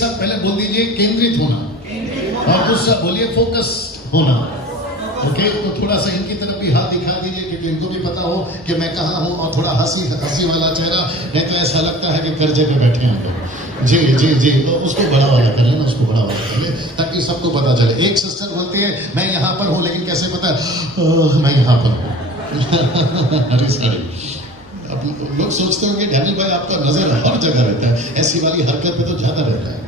साथ पहले बोल दीजिए केंद्रित होना, और दूसरा बोलिए फोकस होना। ओके, तो थोड़ा सा इनकी तरफ भी हाथ दिखा दीजिए, क्योंकि इनको भी पता हो कि मैं कहाँ हूँ, और थोड़ा हंसी हंसी वाला चेहरा, नहीं तो ऐसा लगता है कि कर्जे पे बैठे हैं हम लोग। जी जी जी, तो उसको बड़ा वाला कर लेना, उसको बड़ा वाला कर ले, ताकि सबको पता चले। एक सिस्टर बोलती है मैं यहाँ पर हूँ, लेकिन कैसे पता मैं यहाँ पर हूँ। अरे सॉरी, अब लोग सोचते होंगे डैनी भाई आपका नजर हर जगह रहता है, ऐसी वाली हरकत पे तो ज्यादा रहता है,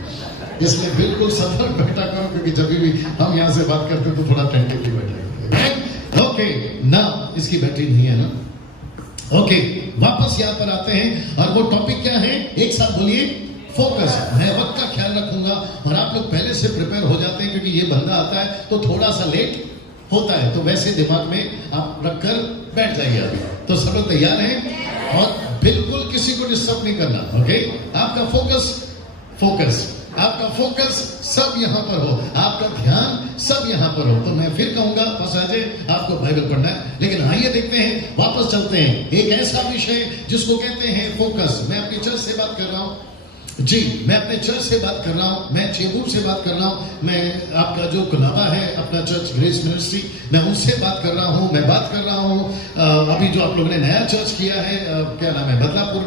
इसलिए बिल्कुल सतर्क बैठा करो, क्योंकि जब भी हम यहाँ से बात करते हैं तो थोड़ा टेंटिवली बैठे। ओके ना, इसकी बैटरी नहीं है ना। ओके, वापस यहाँ पर आते हैं, और वो टॉपिक क्या है, एक साथ बोलिए फोकस। मैं वक्त का ख्याल रखूंगा, और आप लोग पहले से प्रिपेयर हो जाते हैं, क्योंकि ये बंदा आता है तो थोड़ा सा लेट होता है, तो वैसे दिमाग में आप रखकर बैठ जाइए। अभी तो सब लोग तैयार हैं, और बिल्कुल किसी को डिस्टर्ब नहीं करना। ओके, आपका फोकस आपका फोकस सब यहाँ पर हो, आपका ध्यान सब यहाँ पर हो। तो मैं फिर कहूंगा बस आज आपको बाइबल पढ़ना है, लेकिन आइए देखते हैं, वापस चलते हैं। एक ऐसा विषय जिसको कहते हैं फोकस। मैं अपनी चर्च से बात कर रहा हूँ जी, मैं अपने चर्च से बात कर रहा हूँ, मैं चेंबूर से बात कर रहा हूँ, मैं आपका जो कुलाबा है अपना चर्च ग्रेस मिनिस्ट्री, मैं उनसे बात कर रहा हूँ। मैं बात कर रहा हूँ अभी जो आप लोगों ने नया चर्च किया है, क्या नाम है, बदलापुर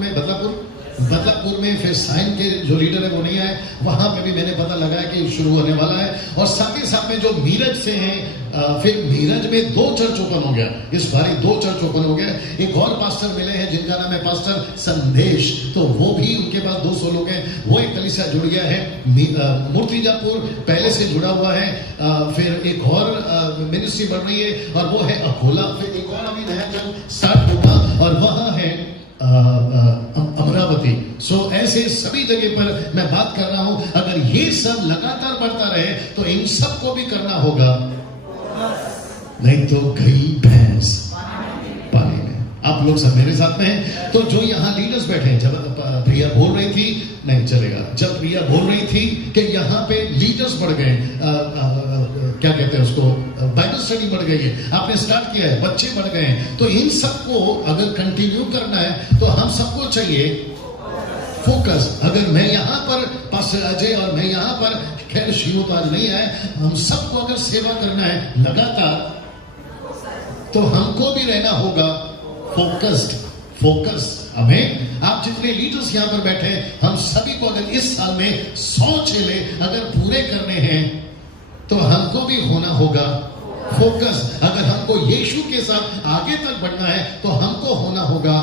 में, फिर साइन के जो लीडर है वो नहीं आए, वहां पे भी मैंने पता लगाया कि शुरू होने वाला है। और साथ ही साथ में जो मीरज से हैं, फिर मीरज में 2 चर्च ओपन हो गया, इस बार 2 चर्च ओपन हो गया। एक और पास्टर मिले हैं जिनका नाम है पास्टर संदेश, तो वो भी, उनके पास 200 लोग हैं, वो एक कलीसिया जुड़ गया है। मूर्तिजापुर पहले से जुड़ा हुआ है, फिर एक और मिनिस्ट्री बढ़ रही है, और वो है अकोला। फिर एक और अभी नया चर्च स्टार्ट होगा, और वहां है अमरावती। सो ऐसे सभी जगह पर मैं बात कर रहा हूं। अगर ये सब लगातार बढ़ता रहे तो इन सब को भी करना होगा, नहीं तो गई भैंस पानी में। आप लोग सब मेरे साथ में हैं। तो जो यहाँ लीडर्स बैठे हैं, जब प्रिया बोल रही थी, नहीं चलेगा, जब प्रिया बोल रही थी कि यहाँ पे लीडर्स बढ़ गए, क्या कहते हैं उसको, बाइबल स्टडी बढ़ गई है, आपने स्टार्ट किया है, बच्चे बढ़ गए हैं, तो इन सबको अगर कंटिन्यू करना है तो हम सबको चाहिए फोकस। अगर मैं यहाँ पर पास्टर अजय और मैं यहाँ पर, खैर शिव तो आज नहीं आए, हम सबको अगर सेवा करना है लगातार, तो हमको भी रहना होगा फोकस। हमें, आप जितने लीडर्स यहाँ पर बैठे हैं, हम सभी को अगर इस साल में 100 चेले अगर पूरे करने हैं, तो हमको भी होना होगा फोकस। अगर हमको यीशु के साथ आगे तक बढ़ना है, तो हमको होना होगा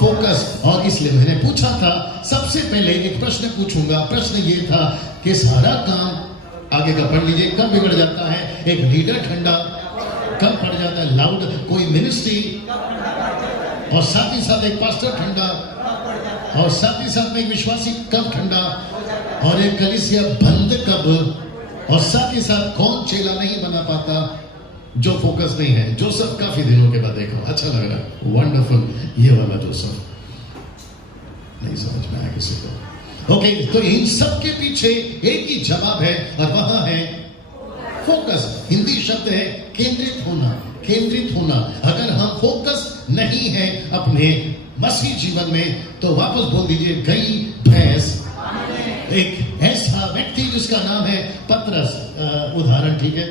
फोकस। और इसलिए मैंने पूछा था, सबसे पहले एक प्रश्न पूछूंगा। प्रश्न ये था कि सारा काम, आगे का पढ़ लीजिए, कब बिगड़ जाता है एक लीडर ठंडा, कब पड़ जाता है लाउड कोई मिनिस्ट्री, और साथ ही साथ एक पास्टर ठंडा, और साथ ही साथ में एक विश्वासी कब ठंडा, और एक कलीसिया बंद कब, और साथ ही साथ कौन चेला नहीं बना पाता जो फोकस नहीं है। जोसेफ काफी दिनों के बाद देखो, अच्छा लग रहा है, वंडरफुल। ये वाला जोसेफ नहीं समझ में आया किसी को। ओके, तो इन सब के पीछे एक ही जवाब है, और वहां है फोकस। हिंदी शब्द है केंद्रित होना। अगर हम फोकस नहीं है अपने मसीह जीवन में, तो वापस बोल दीजिए गई भैंस। एक ऐसा व्यक्ति जिसका नाम है पतरस, उदाहरण, ठीक है,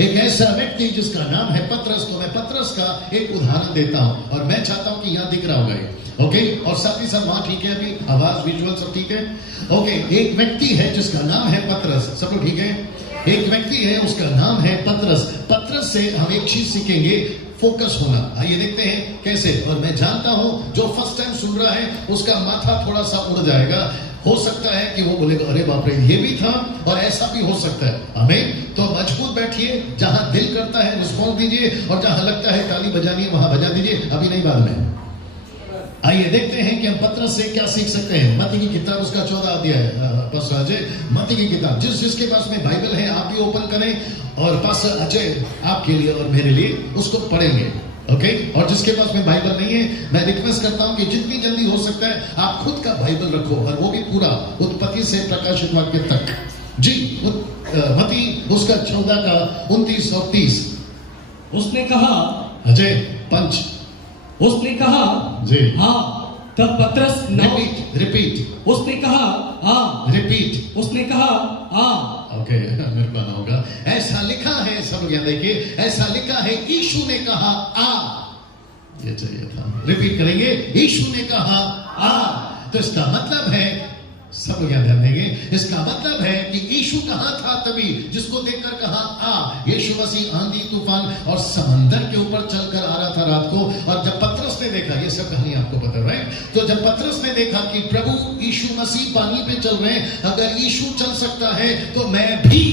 एक ऐसा व्यक्ति जिसका नाम है पतरस, तो मैं पतरस का एक उदाहरण देता हूं, और मैं चाहता हूं कि यहां दिख रहा होगा ये, ओके, और साथ ही साथ वहां ठीक है, अभी आवाज विजुअल सब ठीक है, ओके। एक व्यक्ति है जिसका नाम है पतरस, सब लोग ठीक है, एक व्यक्ति है उसका नाम है पतरस। पतरस से हम एक चीज सीखेंगे, फोकस होना। आइए देखते हैं कैसे। और मैं जानता हूं जो फर्स्ट टाइम सुन रहा है उसका माथा थोड़ा सा उड़ जाएगा, हो सकता है कि वो बोलेगा अरे बाप रे ये भी था, और ऐसा भी हो सकता है। हमें तो मजबूत बैठिए, जहां दिल करता है रिस्पॉन्स दीजिए, और जहां लगता है ताली बजानी है वहां बजा दीजिए, अभी नहीं बाद में। आइए देखते हैं कि हम पतरस से क्या सीख सकते हैं। मत्ती की किताब उसका 14 अध्याय, पास्टर अजय मत्ती की किताब, जिसके पास में बाइबल है आप भी ओपन करें, और पास्टर अजय आपके लिए और मेरे लिए उसको पढ़ेंगे, ओके। और जिसके पास में बाइबल नहीं है, मैं रिक्वेस्ट करता हूं कि जितनी जल्दी हो सकता है आप खुद का बाइबल रखो, और वो भी पूरा उत्पत्ति से प्रकाशित वाक्य तक जी। मत्ती उसका 14 का 29 और 30। उसने कहा, अजय पंच, उसने कहा जी हाँ, तब पतरस रिपीट उसने कहा आ, रिपीट उसने कहा आ। ओके, मेरे को आना होगा। ऐसा लिखा है, सब लोग यहाँ देखिए, ऐसा लिखा है यीशु ने कहा आ, ये चाहिए था। रिपीट करेंगे, यीशु ने कहा आ। तो इसका मतलब है, सब लोग यहाँ ध्यान देंगे, इसका मतलब है कि यीशु कहाँ था तभी जिसको देखकर कहा आ। यीशु मसीह आंधी तूफान और समंदर के ऊपर चलकर आ रहा था रात को, और जब पतरस ने देखा, ये सब कहानी आपको पता है, तो जब पतरस ने देखा कि प्रभु यीशु मसीह पानी पे चल रहे हैं, अगर यीशु चल सकता है तो मैं भी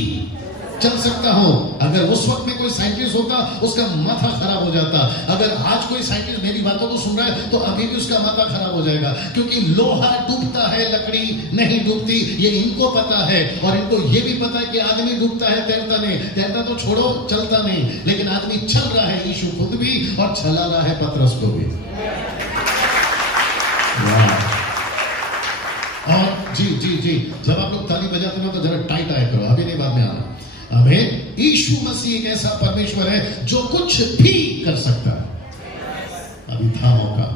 चल सकता हूं। अगर उस वक्त में कोई साइंटिस्ट होता, उसका माथा खराब हो जाता। अगर आज कोई साइंटिस्ट मेरी बातों को सुन रहा है तो अभी भी उसका माथा खराब हो जाएगा, क्योंकि लोहा डूबता है, लकड़ी नहीं डूबती, ये इनको पता है। और इनको ये भी पता है कि आदमी डूबता है, तैरता नहीं, तैरता तो छोड़ो, चलता नहीं, लेकिन आदमी चल रहा है, यीशु खुद भी, और चला रहा है पतरस को भी। और जी, जब आप लोग ताली बजाते हो तो जरा टाइट आया करो, अभी नहीं, बाद में आना। आमीन। यीशु मसीह एक ऐसा परमेश्वर है जो कुछ भी कर सकता है। अभी था मौका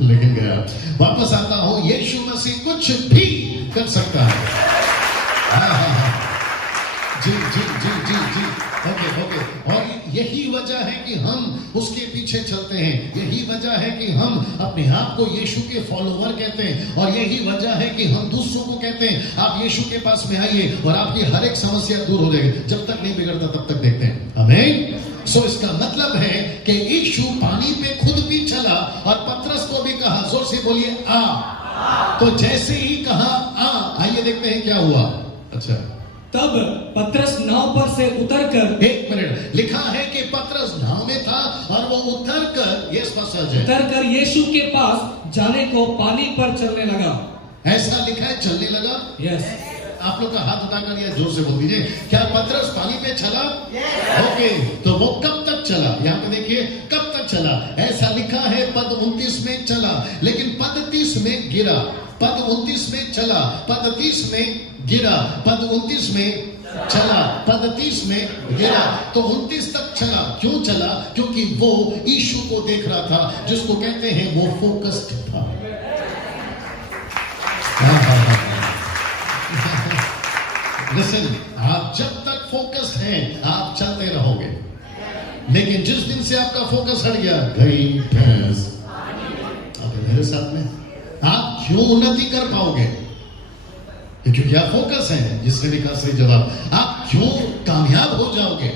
लेकिन गया। वापस आता हूं, यीशु मसीह कुछ भी कर सकता है। जी। ओके। और यही वजह है कि हम उसके पीछे चलते हैं, यही वजह है कि हम अपने आप को यीशु के फॉलोवर कहते हैं, और यही वजह है कि हम दूसरों को कहते हैं आप यीशु के पास में आइए और आपकी हर एक समस्या दूर हो जाएगी। जब तक नहीं बिगड़ता तब तक देखते हैं। आमीन। सो इसका मतलब है कि यीशु पानी पे खुद भी चला और पतरस को भी कहा, जोर से बोलिए आ। तो जैसे ही कहा आ, आइए देखते हैं क्या हुआ। अच्छा, तब पतरस नाव पर से उतरकर, एक मिनट, लिखा है कि पतरस नाव में था और वो उतरकर, ये स्पष्ट है, उतरकर यीशु के पास जाने को पानी पर चलने लगा। ऐसा लिखा है, चलने लगा। यस। आप लोग का हाथ उठाकर या जोर से बोल दीजिए, क्या पतरस पानी पे चला? ओके, तो वो कब तक चला? यहाँ पे देखिए, कब तक चला? ऐसा लिखा है पद 29 में चला, लेकिन पद 30 में गिरा। पद 29 में चला, पद 30 में गिरा, पद 29 में चला, पद 30 में गिरा। तो 29 तक चला। क्यों चला? क्योंकि वो यीशु को देख रहा था, जिसको कहते हैं वो फोकस्ड था। लिसन, आप जब तक फोकस्ड हैं आप चलते रहोगे, लेकिन जिस दिन से आपका फोकस हट गया, गई भैंस। अब मेरे साथ में आप क्यों उन्नति कर पाओगे? क्योंकि आप फोकस हैं। जिसने भी कहा सही जवाब। आप क्यों कामयाब हो जाओगे?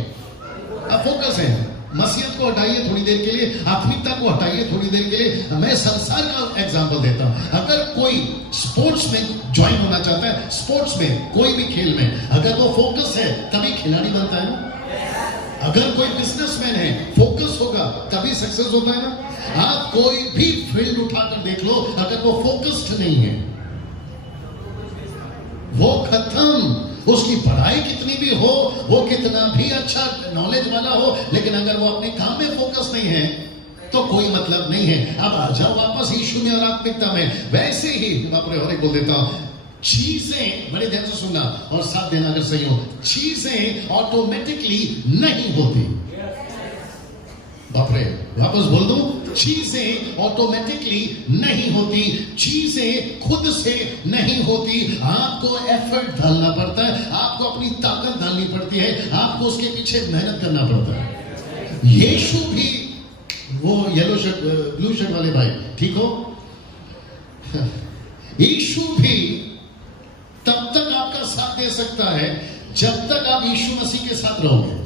आप फोकस हैं। मसीहत को हटाइए थोड़ी देर के लिए, आत्मिकता को हटाइए थोड़ी देर के लिए। मैं संसार का एग्जांपल देता हूं। अगर कोई स्पोर्ट्स में ज्वाइन होना चाहता है, स्पोर्ट्स में, कोई भी खेल में, अगर वो फोकस है तभी खिलाड़ी बनता है ना। अगर कोई बिजनेसमैन है, फोकस होगा तभी सक्सेस होता है ना। आप कोई भी फील्ड उठाकर देख लो, अगर वो फोकस्ड नहीं है, वो खत्म। उसकी पढ़ाई कितनी भी हो, वो कितना भी अच्छा नॉलेज वाला हो, लेकिन अगर वो अपने काम में फोकस नहीं है तो कोई मतलब नहीं है। अब आ जाओ वापस यीशु में और आत्मिकता में। वैसे ही और एक बोल देता हूं, चीजें बड़े ध्यान से सुनना और साथ देना अगर सही हो, चीजें ऑटोमेटिकली नहीं होती। बाप रे, वापस बोल दूं, चीजें ऑटोमेटिकली नहीं होती, चीजें खुद से नहीं होती। आपको एफर्ट डालना पड़ता है, आपको अपनी ताकत डालनी पड़ती है, आपको उसके पीछे मेहनत करना पड़ता है। यीशु भी, वो येलो शर्ट ब्लू शर्ट वाले भाई, ठीक हो, यीशु भी तब तक आपका साथ दे सकता है जब तक आप यीशु मसीह के साथ रहोगे।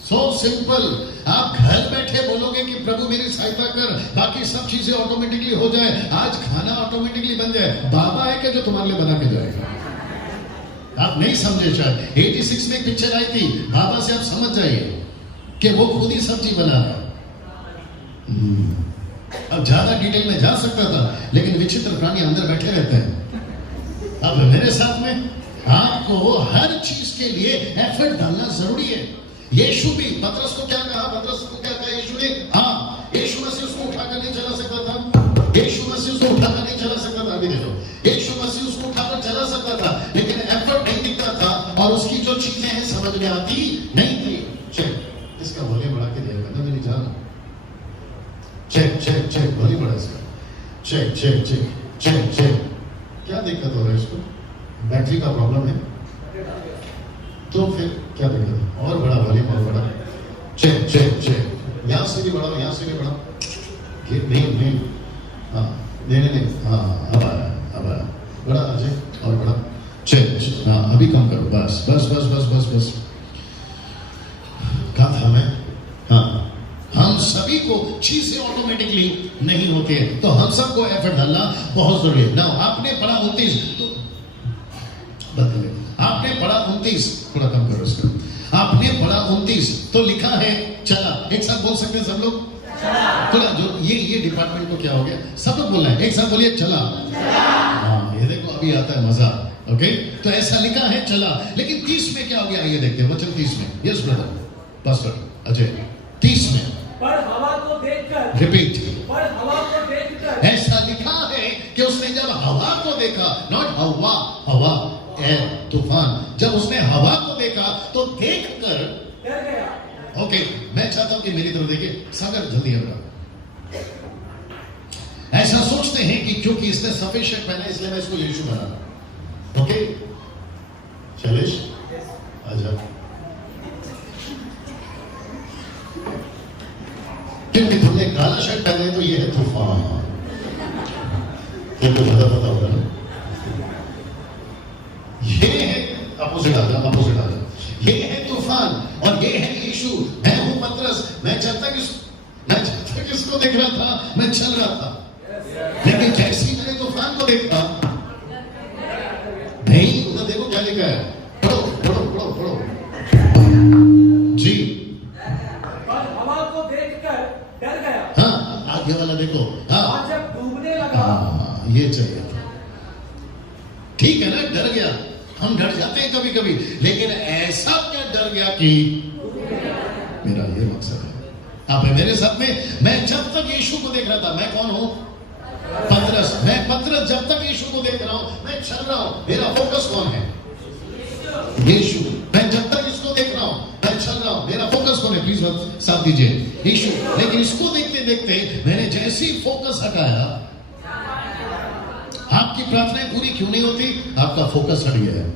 So simple. आप घर बैठे बोलोगे कि प्रभु मेरी सहायता कर, बाकी सब चीजें ऑटोमेटिकली हो जाए, आज खाना ऑटोमेटिकली बन जाए। बाबा है क्या जो तुम्हारे लिए बना के जाएगा? आप नहीं समझे शायद। 86 में एक पिक्चर आई थी, बाबा से आप समझ जाइए कि वो खुद ही सब्जी बना रहा। अब ज्यादा डिटेल में जा सकता था, लेकिन विचित्र प्राणी अंदर बैठे रहते हैं। अब मेरे साथ में आपको हर चीज के लिए एफर्ट डालना जरूरी है। यीशु भी, पतरस को क्या कहा? पतरस को क्या कहा यीशु ने? हाँ, यीशु मसीह उसको उठाकर नहीं चला सकता था। यीशु मसीह उसको उठाकर नहीं चला सकता था। अभी देखो, यीशु मसीह उसको उठाकर चला सकता था, लेकिन एफर्ट नहीं दिखता था और उसकी जो चीजें हैं समझ में आती नहीं थी। चेक, इसका वॉल्यूम बढ़ा के दिया करना, मेरी जान। चेक वॉल्यूम बढ़ा इसका। Check check check check check. क्या दिक्कत हो रहा है इसको? बैटरी का प्रॉब्लम है? तो फिर क्या दिक्कत है? और बड़ा वॉल्यूम और बड़ा। Check check check. यहाँ से भी बढ़ाओ, यहाँ से भी बढ़ाओ। ये नहीं, हाँ नहीं, हाँ अब आया बड़ा अजय और बड़ा। चेक, हाँ अभी कम करो, बस बस बस बस बस बस। कहा था मैं? हाँ, हम सभी को चीजें ऑटोमेटिकली नहीं होती है, तो हम सबको एफर्ट डालना बहुत जरूरी है ना। आपने पढ़ा 29 तो बदले, आपने पढ़ा 29, थोड़ा कम करो इसका। आपने पढ़ा 29 तो लिखा है चला। एक साथ बोल सकते हैं सब लोग? चला। जो ये डिपार्टमेंट को क्या हो गया? सब लोग बोल रहे हैं, एक साथ बोलिए चला। हाँ ये देखो अभी आता है मजा। ओके, तो ऐसा लिखा है चला, लेकिन 30 में क्या हो गया ये देखते हैं। वचन 30 में, यस ब्रदर पास्टर अजय। 30 में पर हवा को देखकर, रिपीट, पर हवा को देखकर, ऐसा लिखा है कि उसने जब हवा को देखा, नॉट हवा, हवा एयर तूफान, जब उसने हवा को देखा तो देखकर डर गया। ओके, मैं चाहता हूं कि मेरी तरफ देखिए। सागर जल्दी है। ऐसा सोचते हैं कि क्योंकि इसने सफेद शर्ट पहना है इसलिए मैं इसको यीशु बना रहा। ओके शैलेश आजा। क्योंकि तुमने काला शर्ट पहना है तो ये है तूफान। तुमको ज्यादा पता होगा ना। ये है अपोजिट आजा। ये है तूफान और ये है यीशु। मैं हूं पतरस। मैं जब तक इसको देख रहा था मैं चल रहा था, लेकिन जैसे ही मैंने तूफान को देखा, नहीं उधर देखो क्या लिखा है। पढ़ो जी। पर हवा को देखकर डर गया। हाँ आगे वाला देखो। हाँ और जब डूबने लगा, हाँ ये चाहिए था। ठीक है ना, डर गया। हम डर जाते हैं कभी कभी, लेकिन ऐसा क्या डर गया कि मेरा ये मकसद है। आप है मेरे साथ में। मैं जब तक यीशु को देख रहा था, मैं कौन हूं? पतरस। मैं पतरस जब तक यीशु को देख रहा हूं मैं चल रहा हूं। मेरा फोकस कौन है? यीशु। मैं जब तक इसको देख रहा हूं मैं चल रहा हूं। मेरा फोकस कौन है? प्लीज साथ दीजिए, यीशु। लेकिन इसको देखते देखते मैंने जैसे ही फोकस हटाया, आपकी प्रार्थनाएं पूरी क्यों नहीं होती? आपका फोकस हट गया है।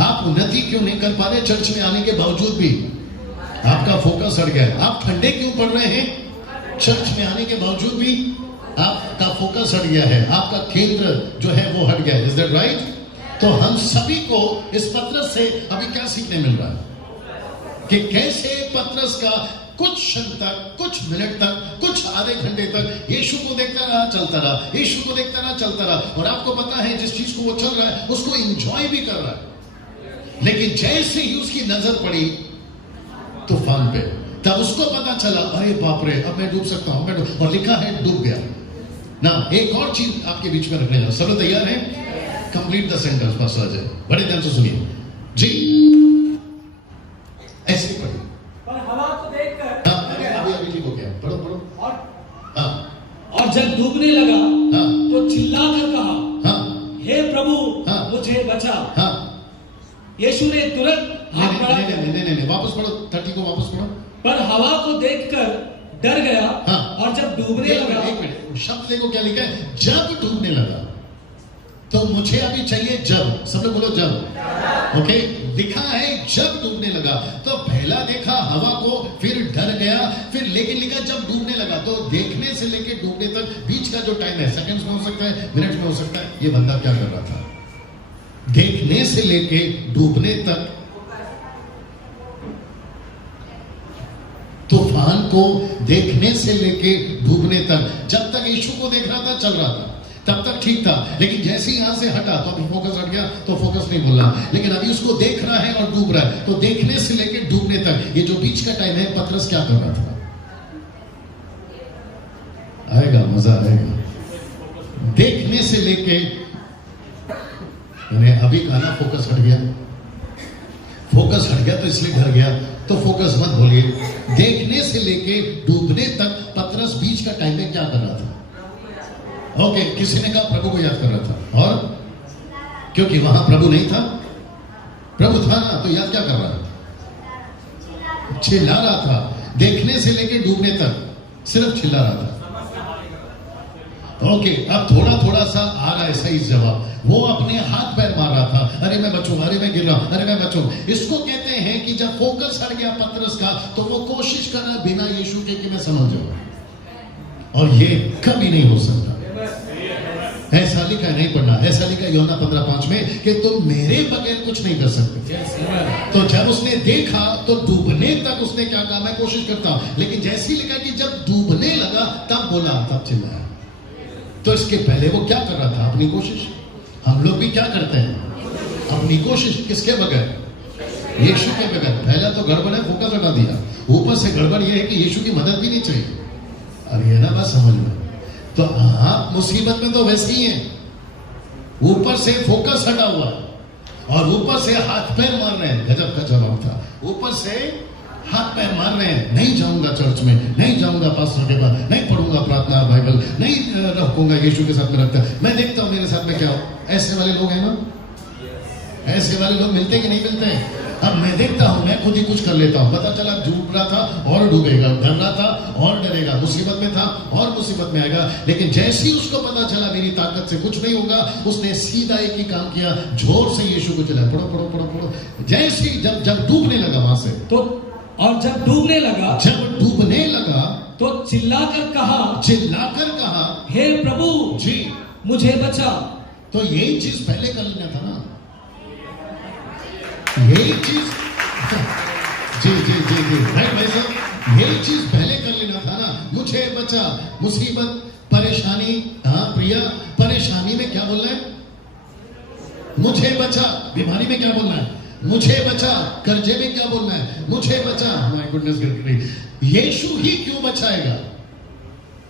आप उन्नति क्यों नहीं कर पा रहे चर्च में आने के बावजूद भी? आपका फोकस हट गया है। आप ठंडे क्यों पड़ रहे हैं चर्च में आने के बावजूद भी? आपका फोकस हट गया है। आपका केंद्र जो है वो हट गया है। Is that right? तो हम सभी को इस पतरस से अभी क्या सीखने मिल रहा है कि कैसे पतरस का कुछ क्षण तक, कुछ मिनट तक, कुछ आधे घंटे तक यीशु को देखता रहा, चलता रहा, यीशु को देखता रहा, चलता रहा। और आपको पता है जिस चीज को वो चल रहा है उसको एंजॉय भी कर रहा है, लेकिन जैसे ही उसकी नजर पड़ी तूफान पे, तब उसको पता चला अरे बाप रे अब मैं डूब सकता हूं। और लिखा है डूब गया ना। एक और चीज आपके बीच में रखने जा, सब लोग तैयार हैं? कंप्लीट द सेंटेंस पास आ जाए, बड़े ध्यान से सुनिए जी। ऐसे ही पढ़िए। पर हवा को देखकर अभी ठीक हो गया। पढ़ो। और जब डूबने लगा हाँ, तो चिल्लाकर कहा, हाँ, हे प्रभु हाँ, मुझे बचा। हाँ। यीशु ने तुरंत हाथ बढ़ा, नहीं, वापस पढ़ो। 30 को वापस पढ़ो। पर हवा को देखकर डर गया। हाँ। और जब डूबने लगा, एक मिनट, शब्द देखो क्या लिखा है। जब डूबने लगा, तो मुझे अभी चाहिए जब। सब लोग बोलो जब। ओके, लिखा है जब डूबने लगा। तो पहला देखा हवा को, फिर डर गया, फिर लेकिन लिखा जब डूबने लगा। तो देखने से लेके डूबने तक बीच का जो टाइम है, सेकंड्स में हो सकता है, मिनट्स में हो सकता है। ये बंदा क्या कर रहा था? देखने से लेके डूबने तक, तूफान को देखने से लेके डूबने तक, जब तक यीशु को देख रहा था, चल रहा था, तब तक ठीक था। लेकिन जैसे ही यहां से हटा तो अभी फोकस हट गया, तो फोकस नहीं बोल रहा। लेकिन अभी उसको देख रहा है और डूब रहा है। तो देखने से लेके डूबने तक ये जो बीच का टाइम है, पतरस क्या कर रहा था? आएगा, मजा आएगा। देखने से लेके, मैंने अभी कहा ना फोकस हट गया। फोकस हट गया तो इसलिए डर गया। तो फोकस मत बोलिए। देखने से लेके डूबने तक पतरस बीच का टाइम में क्या कर रहा था? ओके, किसी ने कहा प्रभु को याद कर रहा था। और क्योंकि वहां प्रभु नहीं था, प्रभु था ना, तो याद क्या कर रहा था? चिल्ला रहा था। देखने से लेके डूबने तक सिर्फ चिल्ला रहा था। ओके, अब थोड़ा थोड़ा सा आ रहा है सही जवाब। वो अपने हाथ पैर मार रहा था, अरे मैं बचूं, अरे मैं गिर रहा हूं, अरे मैं बचूं। इसको कहते हैं कि जब फोकस हट गया पतरस का, तो वो कोशिश कर रहा बिना यीशु के कि मैं समझ जाऊं, और ये कभी नहीं हो सकता। ऐसा लिखा नहीं पढ़ना, ऐसा लिखा यूहन्ना 15:5 में कि तुम मेरे बगैर कुछ नहीं कर सकते। तो जब उसने देखा तो डूबने तक उसने क्या कहा, मैं कोशिश करता हूं, लेकिन जैसे ही लिखा कि जब डूबने लगा तब बोला, तब चिल्लाया। तो इसके पहले वो क्या कर रहा था, अपनी कोशिश। हम लोग भी क्या करते हैं, अपनी कोशिश, किसके बगैर, यीशु के बगैर। पहला तो गड़बड़ है, फोकस हटा दिया। ऊपर से गड़बड़ यह है कि यीशु की मदद भी नहीं चाहिए। अब ये ना बात समझ में, तो आप मुसीबत में तो वैसे ही हैं, ऊपर से फोकस हटा हुआ है और ऊपर से हाथ पैर मार रहे हैं। गजब का जवाब था, ऊपर से हाथ पैर मार रहे हैं। नहीं जाऊंगा चर्च में, नहीं जाऊंगा पास्टर के पास, नहीं पढ़ूंगा प्रार्थना बाइबल, नहीं रखूंगा यीशु के साथ में रखता। मैं देखता हूं मेरे साथ में क्या हो, ऐसे वाले लोग हैं ना, ऐसे वाले लोग मिलते कि नहीं मिलते हैं। अब मैं देखता हूं, मैं खुद ही कुछ कर लेता हूं, पता चला डूब रहा था और डूबेगा, डर रहा था और डरेगा, मुसीबत में था और मुसीबत में आएगा। लेकिन जैसे ही उसको पता चला मेरी ताकत से कुछ नहीं होगा, उसने सीधा एक ही काम किया, जोर से यीशु को चिल्लाया, पढ़ो पढ़ो पढ़ो पढ़ो। जैसे ही जब डूबने लगा वहां से, तो और जब डूबने लगा तो चिल्लाकर कहा, हे प्रभु जी मुझे बचा। तो यही चीज पहले कर लेना था ना, यही चीज जी भाई साहब, यही चीज पहले कर लेना था ना, मुझे बचा। मुसीबत, परेशानी, हाँ प्रिया, परेशानी में क्या बोलना है, मुझे बचा। बीमारी में क्या बोलना है, मुझे बचा। कर्जे में क्या बोलना है, मुझे बचा। माय गुडनेस, यीशु ही क्यों बचाएगा।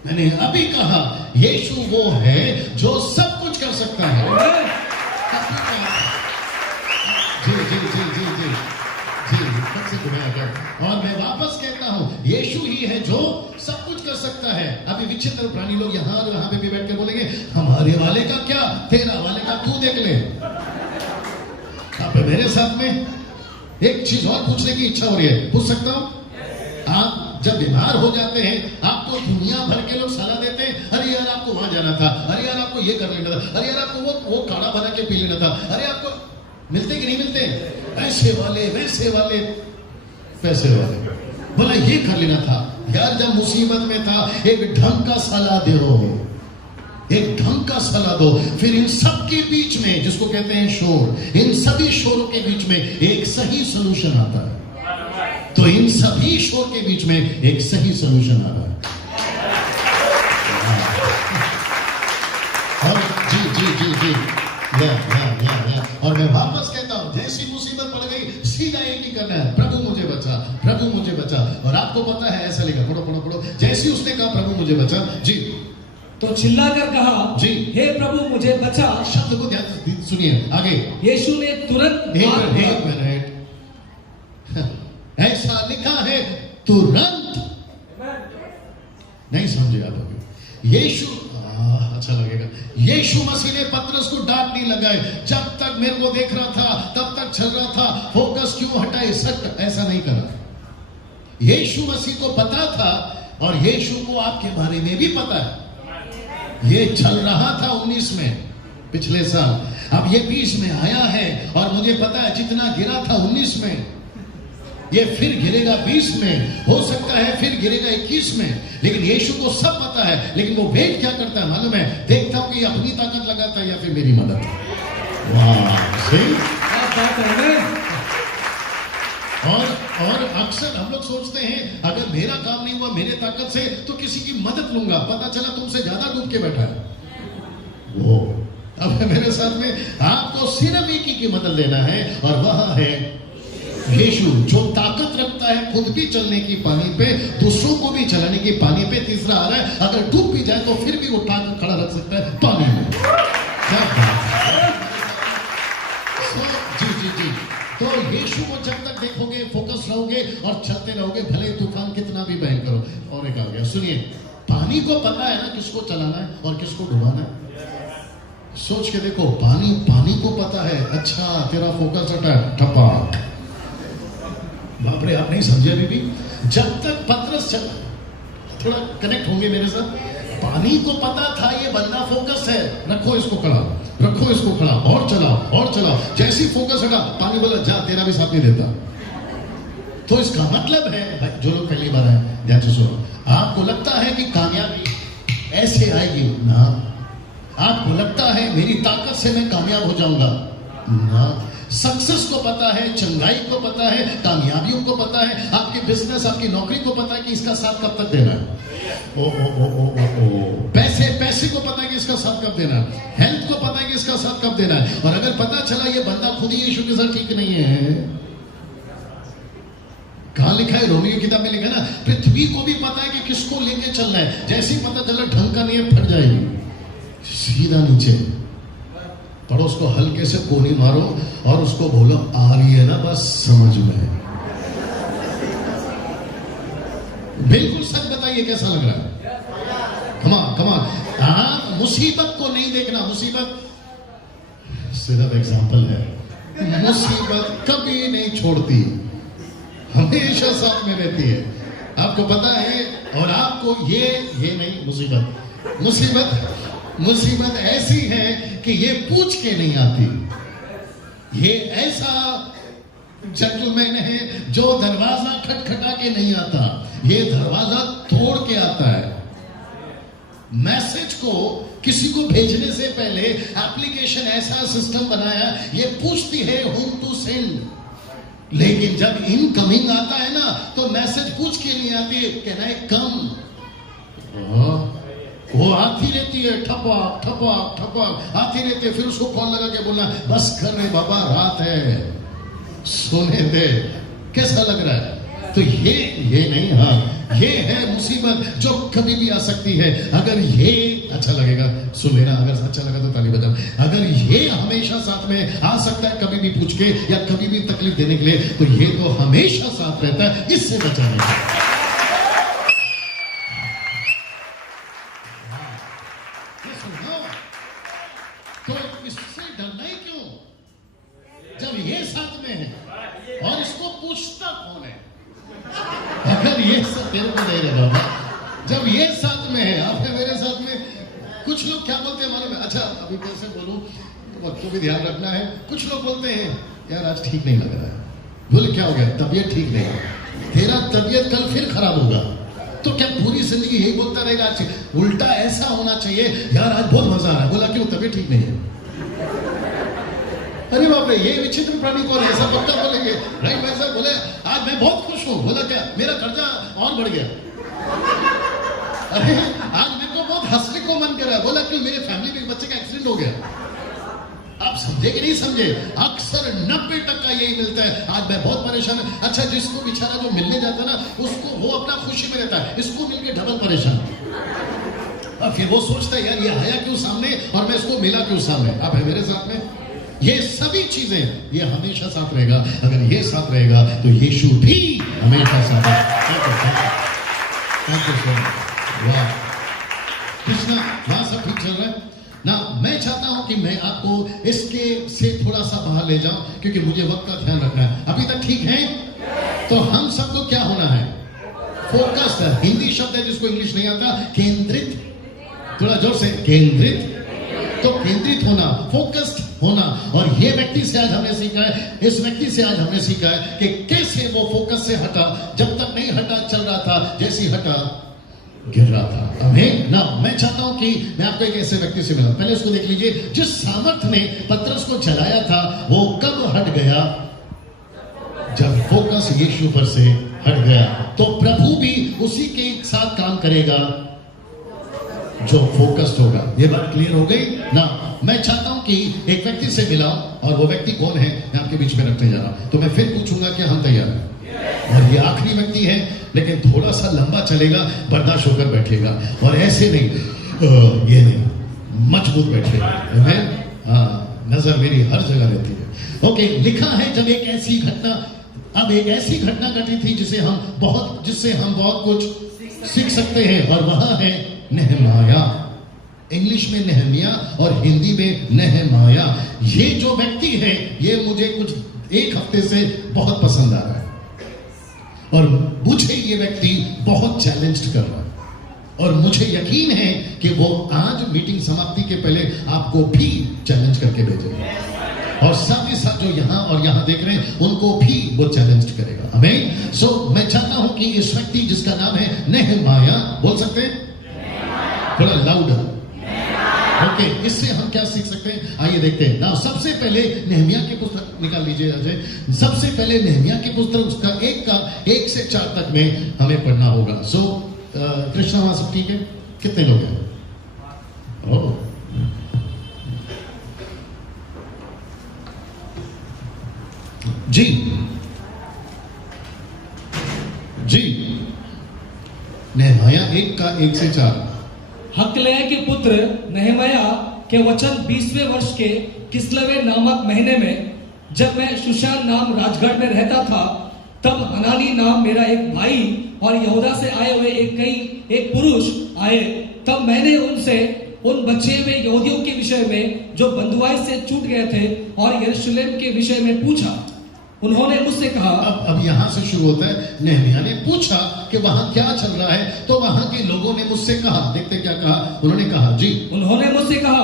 मैंने अभी कहा यीशु वो है जो सब कुछ कर सकता है। और मैं वापस कहता हूं, यीशु ही है जो सब कुछ कर सकता है। अभी विचित्र प्राणी लोग यहां और वहां पे भी बैठ के बोलेंगे, हमारे वाले का क्या, तेरा वाले का तू देख ले। अब मेरे साथ में एक चीज और पूछने की इच्छा हो रही है, पूछ सकता हूं। आप जब बीमार हो जाते हैं, आपको दुनिया भर के लोग सलाह देते हैं, अरे यार आपको वहां जाना था, अरे यार आपको ये कर लेना था, अरे यार आपको वो काढ़ा बना के पी लेना था, अरे आपको मिलते कि नहीं मिलते, ऐसे वाले वैसे वाले पैसे वाले, बोला ये कर लेना था। यार जब मुसीबत में था, एक ढंग का सलाह दो, एक ढंग का सलाह दो। फिर इन सब के बीच में, जिसको कहते हैं शोर, इन सभी शोरों के बीच में एक सही सोल्यूशन आता है। तो इन सभी शोर के बीच में एक सही सोल्यूशन आ रहा है। और जी और मैं वापस कहता हूं, जैसी मुसीबत पड़ गई, सीधा एक ही करना है, प्रभु मुझे बचा, प्रभु मुझे बचा। और आपको पता है ऐसा लिखा, पढ़ो पढ़ो पढ़ो। जैसे उसने कहा प्रभु मुझे बचा, जी, तो चिल्लाकर कहा, जी, हे प्रभु मुझे बचा। शब्द को ध्यान से सुनिए आगे। यीशु ने तुरंत, एक मिनट, ऐसा लिखा है तुरंत, नहीं समझे आप लोग। यीशु, अच्छा लगेगा, यीशु मसीह ने पतरस को डांट नहीं लगाए। जब तक मेरे को देख रहा था तब तक चल रहा था, फोकस क्यों हटाए, सट ऐसा नहीं करा। यीशु मसीह को पता था, और यीशु को आपके बारे में भी पता है। ये चल रहा था 19 में, पिछले साल, अब ये 20 में आया है, और मुझे पता है जितना गिरा था 19 में, ये फिर गिरेगा 20 में, हो सकता है फिर गिरेगा 21 में। लेकिन यीशु को सब पता है, लेकिन वो वेट क्या करता है मालूम है, देखता हूं कि अपनी ताकत लगाता है या फिर मेरी मदद। वाह, सही बात है। और अक्सर हम लोग सोचते हैं, अगर मेरा काम नहीं हुआ मेरे ताकत से, तो किसी की मदद लूंगा, पता चला तुमसे ज्यादा डूब के बैठा है वो। अब मेरे साथ में आपको सिर्फ एक ही की मदद लेना है, और वह है यीशु, जो ताकत रखता है खुद भी चलने की पानी पे, दूसरों को भी चलाने की पानी पे। तीसरा आ रहा है, अगर डूब भी जाए तो फिर भी उठा कर खड़ा रख सकता है पानी में। क्या बात है। जी तो यीशु को जब तक देखोगे, फोकस रहोगे और चलते रहोगे, भले तूफान कितना भी भयंकर हो। और एक आ गया, सुनिए, पानी को पता है ना किसको चलाना है और किसको डुबाना है। सोच के देखो, पानी को पता है, अच्छा तेरा फोकस हटा, ठप्पा। बाप रे, आप नहीं समझे अभी भी। जब तक पतरस चला, थोड़ा कनेक्ट होंगे मेरे साथ, पानी को पता था ये बंदा फोकस है, रखो इसको खड़ा, रखो इसको खड़ा, और चलाओ और चलाओ। जैसी फोकस हटा, पानी बोला जा तेरा भी साथ नहीं देता। तो इसका मतलब है भाई, जो लोग पहली बार आए ध्यान से सुनो, आपको लगता है कि कामयाबी ऐसे आएगी ना, आपको लगता है मेरी ताकत से मैं कामयाब हो जाऊंगा ना। सक्सेस को पता है, चंगाई को पता है, कामयाबियों को पता है, आपके बिजनेस आपकी नौकरी को पता है कि इसका साथ कब तक देना है। ओ ओ ओ ओ ओ ओ पैसे को पता है कि इसका साथ कब देना है, हेल्थ को पता है कि इसका साथ कब देना है। और अगर पता चला ये बंदा खुद ही यीशु के साथ ठीक नहीं है, कहां लिखा है, रोमियो की किताब में लिखा है ना, पृथ्वी को भी पता है कि किसको लेके चलना है। जैसे ही पता चला ढंग का नहीं है, फट जाएगी सीधा नीचे। पड़ोस को हल्के से कोनी मारो और उसको बोलो आ रही है ना बस समझ में। बिल्कुल सच बताइए कैसा लग रहा है? कमान कमान। हाँ, मुसीबत को नहीं देखना, मुसीबत सिर्फ एग्जाम्पल है, मुसीबत कभी नहीं छोड़ती, हमेशा साथ में रहती है, आपको पता है। और आपको ये नहीं, मुसीबत ऐसी है कि ये पूछ के नहीं आती। ये ऐसा जेंटलमैन है जो दरवाजा खटखटा के नहीं आता, ये दरवाजा तोड़ के आता है। मैसेज को किसी को भेजने से पहले एप्लीकेशन ऐसा सिस्टम बनाया, ये पूछती है whom to send। लेकिन जब इनकमिंग आता है ना, तो मैसेज पूछ के नहीं आती, कैन आई कम। वो आती रहती है, ठपक ठपक ठपक आती रहती है। फिर उसको कॉल लगा के बोलना बस कर रहे बाबा, रात है सोने दे। कैसा लग रहा है? तो ये नहीं, हाँ ये है मुसीबत जो कभी भी आ सकती है। अगर ये अच्छा लगेगा सुन लेना, अगर अच्छा लगा तो ताली बजाना। अगर ये हमेशा साथ में आ सकता है कभी भी पूछ के या कभी भी तकलीफ देने के लिए, तो ये तो हमेशा साथ रहता है इससे बचाने के। तो इससे डरना ही क्यों जब ये साथ में है? और इसको पूछता कौन है? अगर ये सब तेरे को नहीं रहा बाबा, जब ये साथ में है, आपने मेरे साथ में। कुछ लोग क्या बोलते हैं मालूम है? अच्छा अभी कैसे बोलूं, वक्त को भी ध्यान रखना है। कुछ लोग बोलते हैं यार आज ठीक नहीं लग रहा है। बोले क्या हो गया? तबीयत ठीक नहीं है। तेरा तबीयत कल फिर खराब होगा, तो क्या पूरी जिंदगी यही बोलता रहेगा? उल्टा ऐसा होना चाहिए, यार आज बहुत मजा आ रहा है। बोला क्यों? तबीयत ठीक नहीं है। अरे बाप रे, ये विचित्र प्राणी कौन है? ऐसा पक्का बोलेंगे राइट भाई साहब? बोले आज मैं बहुत खुश हूं। बोला क्या? मेरा कर्जा और बढ़ गया। अरे आज मेरे को बहुत हंसने को मन कर रहा है। बोला क्यों? मेरे फैमिली में एक बच्चे का एक्सीडेंट हो गया। आप समझे कि नहीं समझे? अक्सर 90% यही मिलता है, आज मैं बहुत परेशान हूं। अच्छा जिसको बेचारा जो मिलने जाता है ना, उसको वो अपना खुशी में रहता है, इसको मिलके डबल परेशान। और फिर वो सोचता है यार ये आया क्यों सामने और मैं इसको मिला क्यों सामने। आप है मेरे साथ में? ये सभी चीजें ये हमेशा साथ रहेगा। अगर ये साथ रहेगा तो यीशु भी हमेशा साथ रहेगा। वाह कृष्णा, वहां सब ठीक चल रहा है ना? मैं चाहता हूं कि मैं आपको इसके से थोड़ा सा बाहर ले जाऊं, क्योंकि मुझे वक्त का ध्यान रखना है। अभी तक ठीक है? तो हम सबको क्या होना है? फोकस्ड। हिंदी शब्द है जिसको इंग्लिश नहीं आता, केंद्रित। थोड़ा जोर से, केंद्रित। तो केंद्रित होना, फोकस्ड होना। और ये व्यक्ति से आज हमने सीखा है, इस व्यक्ति से आज हमने सीखा है कि कैसे वो फोकस से हटा। जब तक नहीं हटा चल रहा था, जैसी हटा गिर रहा था। अमेन ना? मैं चाहता हूं कि मैं आपको एक ऐसे व्यक्ति से मिला। पहले उसको देख लीजिए, जिस सामर्थ ने पतरस को चलाया था वो कब हट गया? जब फोकस यीशु पर से हट गया। तो प्रभु भी उसी के साथ काम करेगा जो फोकस्ड होगा। ये बात क्लियर हो गई ना? मैं चाहता हूं कि एक व्यक्ति से मिला, और वो व्यक्ति कौन है मैं आपके बीच में रखने जा रहा हूं। तो मैं फिर पूछूंगा कि हम तैयार हैं? और ये आखिरी व्यक्ति है, लेकिन थोड़ा सा लंबा चलेगा, बर्दाश्त होकर बैठेगा। और ऐसे नहीं, ये नहीं, मजबूत बैठेगा। हाँ, नजर मेरी हर जगह रहती है। ओके, लिखा है जब एक ऐसी घटना, अब एक ऐसी घटना घटी थी जिससे हम बहुत कुछ सीख सकते हैं, और वह है नेहमाया। इंग्लिश में नेहमिया और हिंदी में नेहमाया। ये जो व्यक्ति है ये मुझे कुछ एक हफ्ते से बहुत पसंद आ रहा है, और मुझे ये व्यक्ति बहुत चैलेंज्ड कर रहा है। और मुझे यकीन है कि वो आज मीटिंग समाप्ति के पहले आपको भी चैलेंज करके भेजेगा, और साथ ही साथ जो यहां और यहां देख रहे हैं उनको भी वो चैलेंज करेगा। आमीन। सो मैं चाहता हूं कि इस व्यक्ति जिसका नाम है नेहमाया, बोल सकते हैं थोड़ा लाउडर, ओके, इससे हम क्या सीख सकते हैं, आइए देखते हैं ना। सबसे पहले नेहमिया की पुस्तक निकाल लीजिए अजय। सबसे पहले नेहमिया की पुस्तक उसका 1 से 4 तक में हमें पढ़ना होगा। सो कृष्णा, वहां सब ठीक है? कितने लोग हैं? ओह, जी जी, नेहमिया 1 से 4। हकलय के पुत्र नेहमिया के वचन 20वें वर्ष के किस्लेव नामक महीने में, जब मैं शुशान नाम राजगढ़ में रहता था, तब हनानी नाम मेरा एक भाई और यहूदा से आए हुए एक पुरुष आए। तब मैंने उनसे उन बचे हुए यहूदियों के विषय में जो बंधुआई से छूट गए थे और यरूशलेम के विषय में पूछा। उन्होंने मुझसे कहा, अब यहां से शुरू होता है। नेहमिया ने पूछा कि वहां क्या चल रहा है, तो वहां के लोगों ने मुझसे कहा, देखते क्या कहा। उन्होंने कहा, जी, उन्होंने मुझसे कहा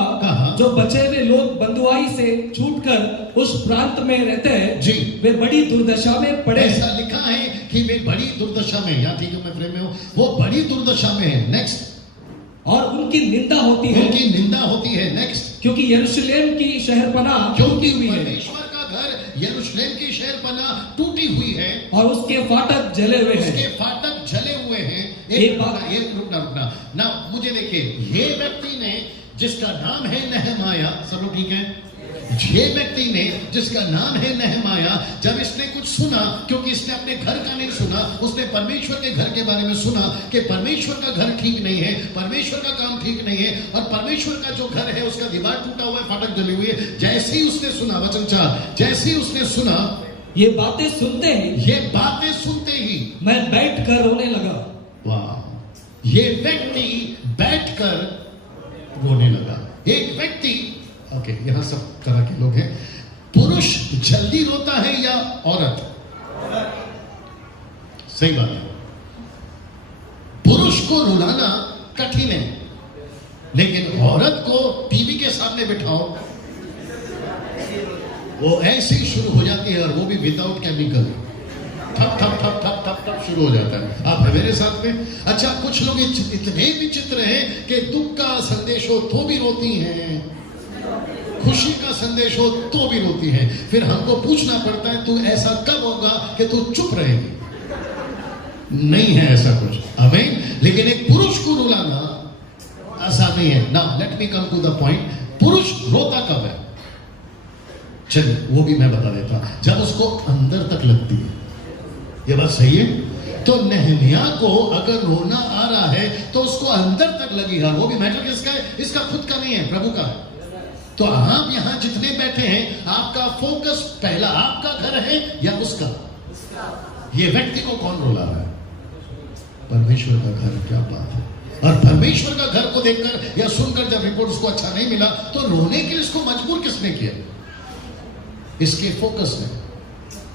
जो बचे हुए लोग बंधुआई से छूटकर उस प्रांत में रहते हैं, जी, वे बड़ी दुर्दशा में पड़े। ऐसा लिखा है कि वे बड़ी दुर्दशा में, या ठीक है मैं फ्रेम में हूं, वो बड़ी दुर्दशा में है। नेक्स्ट, और उनकी निंदा होती है, उनकी निंदा होती है। नेक्स्ट, क्योंकि यरूशलेम की शहरपनाह क्योंकि हुई है, परमेश्वर का घर यरूशलेम की शहरपनाह टूटी हुई है और उसके फाटक जले हुए हैं। उसके फाटक जले हुए हैं। एक रुकना ना, मुझे देखिए, ये व्यक्ति ने जिसका नाम है नेहमाया, सब लोग ठीक है? ये व्यक्ति ने जिसका नाम है नेहमाया, जब इसने कुछ सुना, क्योंकि इसने अपने घर का नहीं सुना, उसने परमेश्वर के घर के बारे में सुना कि परमेश्वर का घर ठीक नहीं है, परमेश्वर का काम ठीक नहीं है, और परमेश्वर का जो घर है उसका दीवार टूटा हुआ है, फाटक जली हुई है। जैसे ही उसने सुना, वचन 4, जैसे ही उसने सुना, ये बातें सुनते ही मैं बैठकर रोने लगा। वाह, ये व्यक्ति बैठकर रोने लगा। एक व्यक्ति, ओके, यहां सब तरह के लोग हैं। पुरुष जल्दी रोता है या औरत? सही बात है। पुरुष को रुलाना कठिन है, लेकिन औरत को टीवी के सामने बिठाओ, वो ऐसे ही शुरू हो जाती है, और वो भी विदाउट केमिकल, ठप ठप ठप ठप ठप ठप शुरू हो जाता है। आप है मेरे साथ में? अच्छा, कुछ लोग इतने विचित्र हैं कि दुख का संदेश हो तो भी रोती हैं, खुशी का संदेश हो तो भी रोती है। फिर हमको पूछना पड़ता है, तू ऐसा कब होगा कि तू चुप रहेगी? नहीं है ऐसा कुछ, आमीन। लेकिन एक पुरुष को रुलाना आसान नहीं है। Now let me come to the point. पुरुष रोता कब है? चलिए वो भी मैं बता देता, जब उसको अंदर तक लगती है। ये बात सही है? तो नेहमिया को अगर रोना आ रहा है तो उसको अंदर तक लगी है। वो भी मैटर किसका है? इसका खुद का नहीं है, प्रभु का है। तो आप यहां जितने बैठे हैं, आपका फोकस पहला आपका घर है या उसका? ये व्यक्ति को कौन रुला रहा है? परमेश्वर का घर। क्या बात है। और परमेश्वर का घर को देखकर या सुनकर जब रिपोर्ट उसको अच्छा नहीं मिला, तो रोने के लिए इसको मजबूर किसने किया? इसके फोकस में।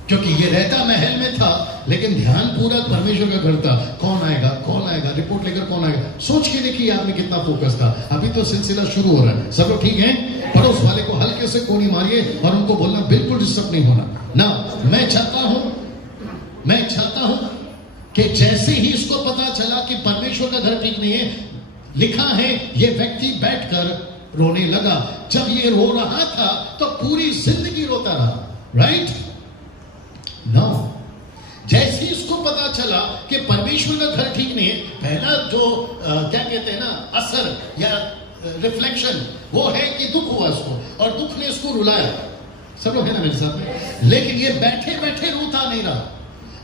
क्योंकि ये रहता महल में था, लेकिन ध्यान पूरा परमेश्वर का घर था। कौन आएगा, रिपोर्ट लेकर कौन आएगा। सोच के देखिए आदमी कितना फोकस था। अभी तो सिलसिला शुरू हो रहा है। सब लोग ठीक है? पड़ोस वाले को हल्के से कोनी मारिए और उनको बोलना बिल्कुल डिस्टर्ब नहीं होना ना। मैं चाहता हूं कि जैसे ही इसको पता चला कि परमेश्वर का घर ठीक नहीं है, लिखा है ये व्यक्ति बैठकर रोने लगा। जब ये रो रहा था तो पूरी जिंदगी रोता रहा, राइट? नो, जैसे ही इसको पता चला कि परमेश्वर का घर ठीक नहीं है, पहला जो क्या कहते हैं ना, असर या रिफ्लेक्शन, वो है कि दुख हुआ इसको, और दुख ने इसको रुलाया। सब लोग है ना मेरे साथ में? लेकिन ये बैठे बैठे रोता नहीं रहा।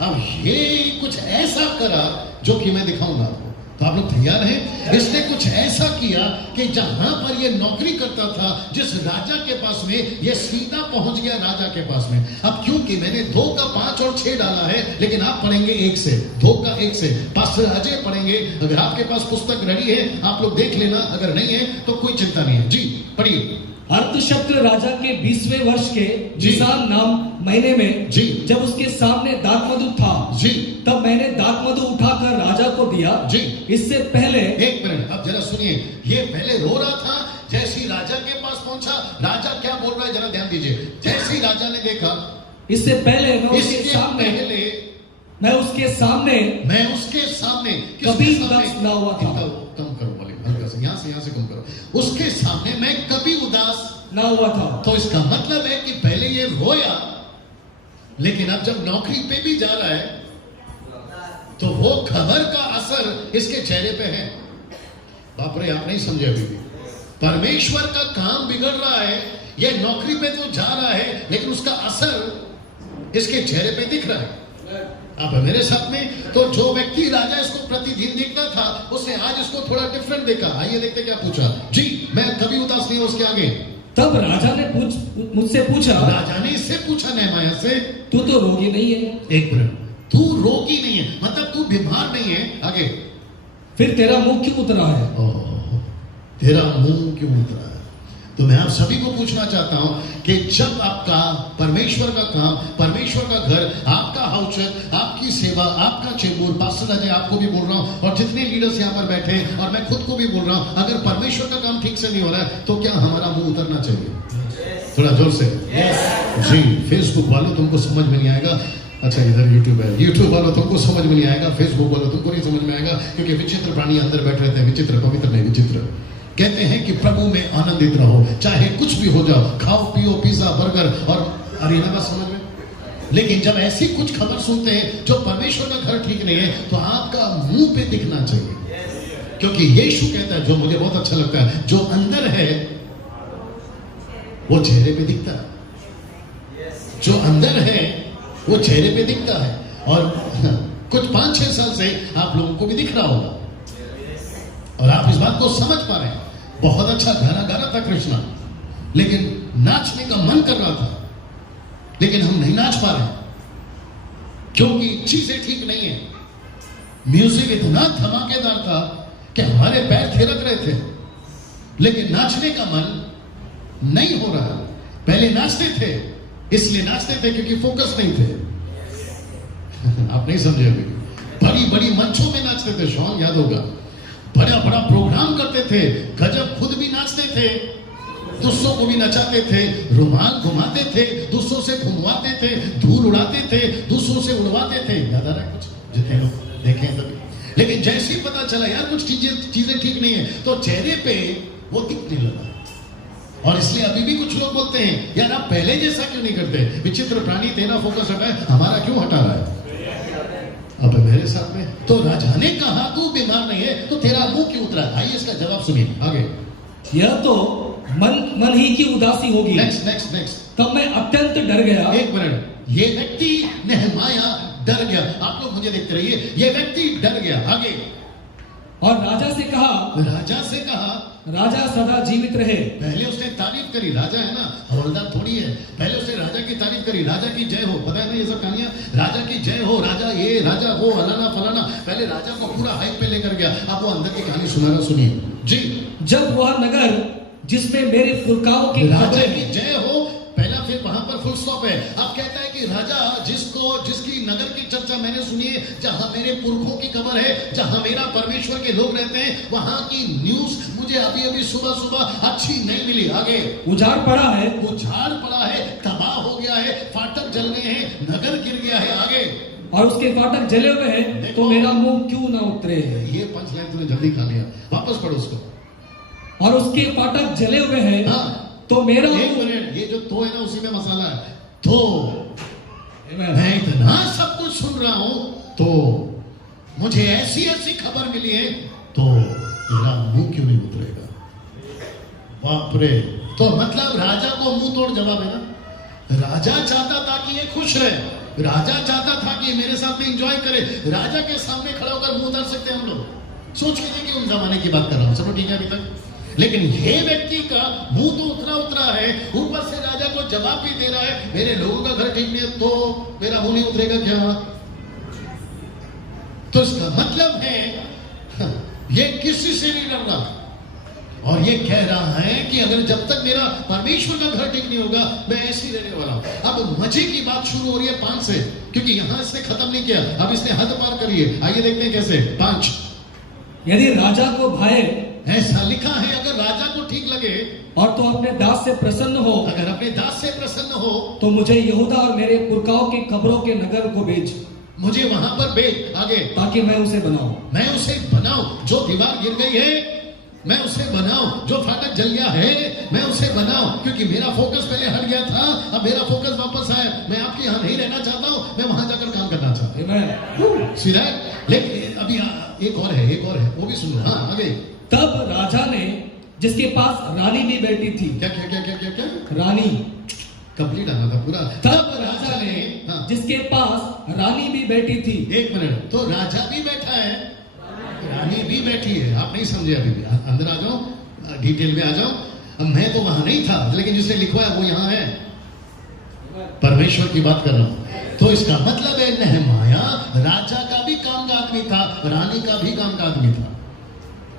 अब ये कुछ ऐसा करा जो कि मैं दिखाऊंगा आपको। तो आप लोग तैयार हैं? इसने कुछ ऐसा किया कि जहां पर ये नौकरी करता था, जिस राजा के पास में, ये सीधा पहुंच गया राजा के पास में। अब क्योंकि मैंने 2 का 5 और 6 डाला है, लेकिन आप पढ़ेंगे 1 से, 2 का 1 से। पास्टर अजय पढ़ेंगे। अगर आपके पास पुस्तक रेडी है आप लोग देख लेना, अगर नहीं है तो कोई चिंता नहीं है। जी पढ़िए। अर्थशस्त्र राजा के 20वें वर्ष के निसान नाम महीने में, जी, जब उसके सामने दाखमधु था, जी, तब मैंने दाखमधु उठाकर राजा को को दिया। जी। इससे पहले एक मिनट, अब जरा सुनिए, ये पहले रो रहा था, जैसे ही राजा के पास पहुंचा, राजा क्या बोल रहा है जरा ध्यान दीजिए। जैसे ही राजा ने देखा, इससे पहले मैं उसके इसके सामने मैं उसके सामने कभी किसके उदास सामने? ना हुआ था। कम करो वाली, हल्का से यहाँ से कम करो। उसके सामने मैं कभी उदास, ना हुआ था। तो इसका मतलब है कि पहले ये रोया, लेकिन अब जब नौकरी पे भी जा रहा है तो वो खबर का असर इसके चेहरे पे है। बाप रे, आप नहीं समझे अभी भी। परमेश्वर का काम बिगड़ रहा है, ये नौकरी पे तो जा रहा है, लेकिन उसका असर इसके चेहरे पे दिख रहा है। आप मेरे साथ में, तो जो व्यक्ति राजा इसको प्रतिदिन देखता था, उसने आज इसको थोड़ा डिफरेंट देखा। आइए देखते क्या पूछा। जी, मैं कभी उदास नहीं हूं। उसके आगे तब राजा ने मुझसे पूछा, राजा ने इससे पूछा नेहमाया से, तू तो रोगी नहीं है। एक मिनट, तू रोगी नहीं है, मतलब तू बीमार नहीं है। आगे, फिर तेरा मुंह क्यों उतरा है? तेरा मुंह क्यों उतरा है? तो मैं आप सभी को पूछना चाहता हूं कि जब आपका परमेश्वर का काम, परमेश्वर का घर, आपका हाउस, आपकी सेवा, आपका चेंबूर, पास्टर अजय आपको भी बोल रहा हूं और जितने लीडर्स यहां पर बैठे हैं, और मैं खुद को भी बोल रहा हूं, अगर परमेश्वर का काम ठीक से नहीं हो रहा है तो क्या हमारा मुंह उतरना चाहिए? थोड़ा जोर से। जी, फेसबुक वालों तुमको समझ में नहीं आएगा। अच्छा, इधर यूट्यूब है, यूट्यूब वालों तुमको समझ में नहीं आएगा, फेसबुक वालों तुमको नहीं समझ में आएगा, क्योंकि विचित्र प्राणी अंदर बैठ रहते हैं। विचित्र, पवित्र नहीं, विचित्र। कहते हैं कि प्रभु में आनंदित रहो, चाहे कुछ भी हो जाओ, खाओ पियो पिज्जा बर्गर और अरीना, बात समझ में। लेकिन जब ऐसी कुछ खबर सुनते हैं जो परमेश्वर का घर ठीक नहीं है, तो आपका मुंह पे दिखना चाहिए, क्योंकि यीशु कहता है, जो मुझे बहुत अच्छा लगता है, जो अंदर है वो चेहरे पे दिखता है। जो अंदर है वो चेहरे पे दिखता है। और कुछ 5-6 साल से आप लोगों को भी दिख रहा होगा, और आप इस बात को समझ पा रहे हैं। बहुत अच्छा गाना गा रहा था कृष्णा, लेकिन नाचने का मन कर रहा था, लेकिन हम नहीं नाच पा रहे क्योंकि चीजें ठीक नहीं है। म्यूजिक इतना धमाकेदार था कि हमारे पैर थिरक रहे थे, लेकिन नाचने का मन नहीं हो रहा। पहले नाचते थे, इसलिए नाचते थे क्योंकि फोकस नहीं थे। आप नहीं समझे अभी। बड़ी बड़ी मंचों में नाचते थे, शॉन याद होगा, बड़ा बड़ा प्रोग्राम करते थे, गजब, खुद भी नाचते थे, दूसरों को भी नचाते थे, रुमाल घुमाते थे, दूसरों से घुमवाते थे, धूल उड़ाते थे, दूसरों से उड़वाते थे। याद आ रहा है कुछ जितने लोग देखे हैं तभी। लेकिन जैसे ही पता चला यार कुछ चीजें ठीक नहीं है, तो चेहरे पे वो दिखने लगा। और इसलिए अभी भी कुछ लोग बोलते हैं, यार आप पहले जैसा क्यों नहीं करते? विचित्र प्राणी, तेरा फोकस हटाए, हमारा क्यों हटा रहा है? अब मेरे साथ में, तो राजा ने कहा तू बीमार नहीं है तो तेरा मुंह क्यों उतरा? आइए इसका जवाब सुनिए। आगे, यह तो मन ही की उदासी होगी। नेक्स्ट। तब मैं अत्यंत डर गया। एक मिनट, ये व्यक्ति नेहमाया डर गया। आप लोग मुझे देखते रहिए, ये व्यक्ति डर गया। आगे, और राजा से कहा, राजा सदा जीवित रहे। पहले उसने तारीफ करी, राजा है ना, हवलदार थोड़ी है। पहले उसने राजा की तारीफ करी, राजा की जय हो। पता है ना ये सब कहानियां, राजा की जय हो, राजा ये, राजा वो, फलाना फलाना। पहले राजा को पूरा हाइप पे लेकर गया। अब वो अंदर की कहानी सुनाना, सुनिए जी। जब वह नगर जिसमें मेरे पुरखाओं की राजा की जय हो पहला, फिर वहां पर फुल स्टॉप है। अब कहता है कि राजा जिसकी नगर की चर्चा मैंने सुनी है, जहां मेरे पुरखों की खबर है, जहां मेरा परमेश्वर के लोग रहते हैं, वहां की न्यूज मुझे अभी सुबह अच्छी नहीं मिली। आगे, उजाड़ पड़ा है, तबाह हो गया है, फाटक जल गए हैं, नगर गिर गया है। आगे, और उसके फाटक जले हुए हैं, तो मेरा मुंह क्यों ना उतरे? ये पंच लाइन तूने जल्दी खा लिया, वापस पढ़ो उसको। और उसके फाटक जले हुए हैं, तो मेरा, एक मिनट, ये जो तो है ना, उसी में मसाला है। तो मैं इतना सब कुछ सुन रहा हूं, तो मुझे ऐसी खबर मिली है, तो मेरा मुंह क्यों नहीं उतरेगा? बाप रे। तो मतलब राजा को मुंह तोड़ जवाब है ना। राजा चाहता था कि ये खुश रहे, राजा चाहता था कि मेरे साथ में एंजॉय करे। राजा के सामने खड़ा होकर मुंह उतार सकते हैं हम लोग? सोच के देखिए, उन जमाने की बात कर रहा हूं, चलो ठीक है अभी तक। लेकिन ये व्यक्ति का मुंह तो उतरा है, ऊपर से राजा को जवाब भी दे रहा है, मेरे लोगों का घर ठीक नहीं है, तो मेरा मुंह नहीं उतरेगा क्या? तो इसका मतलब है ये किसी से नहीं डर रहा, और ये कह रहा है कि अगर जब तक मेरा परमेश्वर का घर ठीक नहीं होगा मैं ऐसे ही रहने वाला हूं। अब मजे की बात शुरू हो रही है 5 से, क्योंकि यहां इसने खत्म नहीं किया, अब इसने हद पार करी है। आइए देखते हैं कैसे। 5, यदि राजा को भाए, ऐसा लिखा है अगर राजा को ठीक लगे और तो अपने दास से प्रसन्न हो, अगर अपने दास से प्रसन्न हो तो मुझे यहूदा और मेरे पुरखाओं की कब्रों के नगर को भेज, मुझे वहां पर भेज। आगे, ताकि मैं उसे बनाऊं। मैं उसे बनाऊं। जो दीवार गिर गई है मैं उसे बनाऊं, जो फाटक जल गया है मैं उसे बनाऊं, क्योंकि मेरा फोकस पहले हट गया था, अब मेरा फोकस वापस आया। मैं आपके यहाँ नहीं रहना चाहता हूं, मैं वहां जाकर काम करना चाहता हूं। सीधा। लेकिन अभी एक और है, वो भी सुनो। हाँ आगे। तब राजा ने, जिसके पास रानी भी बैठी थी, क्या क्या क्या क्या क्या क्या रानी कंप्लीट आना था पूरा। तब राजा ने, हाँ। जिसके पास रानी भी बैठी थी। 1 मिनट, तो राजा भी बैठा है, रानी भी बैठी है। आप नहीं समझे अभी भी, अंदर आ जाओ, डिटेल में आ जाओ। अब मैं तो वहां नहीं था, लेकिन जिसने लिखवा है वो यहां है। परमेश्वर की बात कर रहा हूं। तो इसका मतलब है नहमाया राजा का भी काम का आदमी था, रानी का भी काम का आदमी था।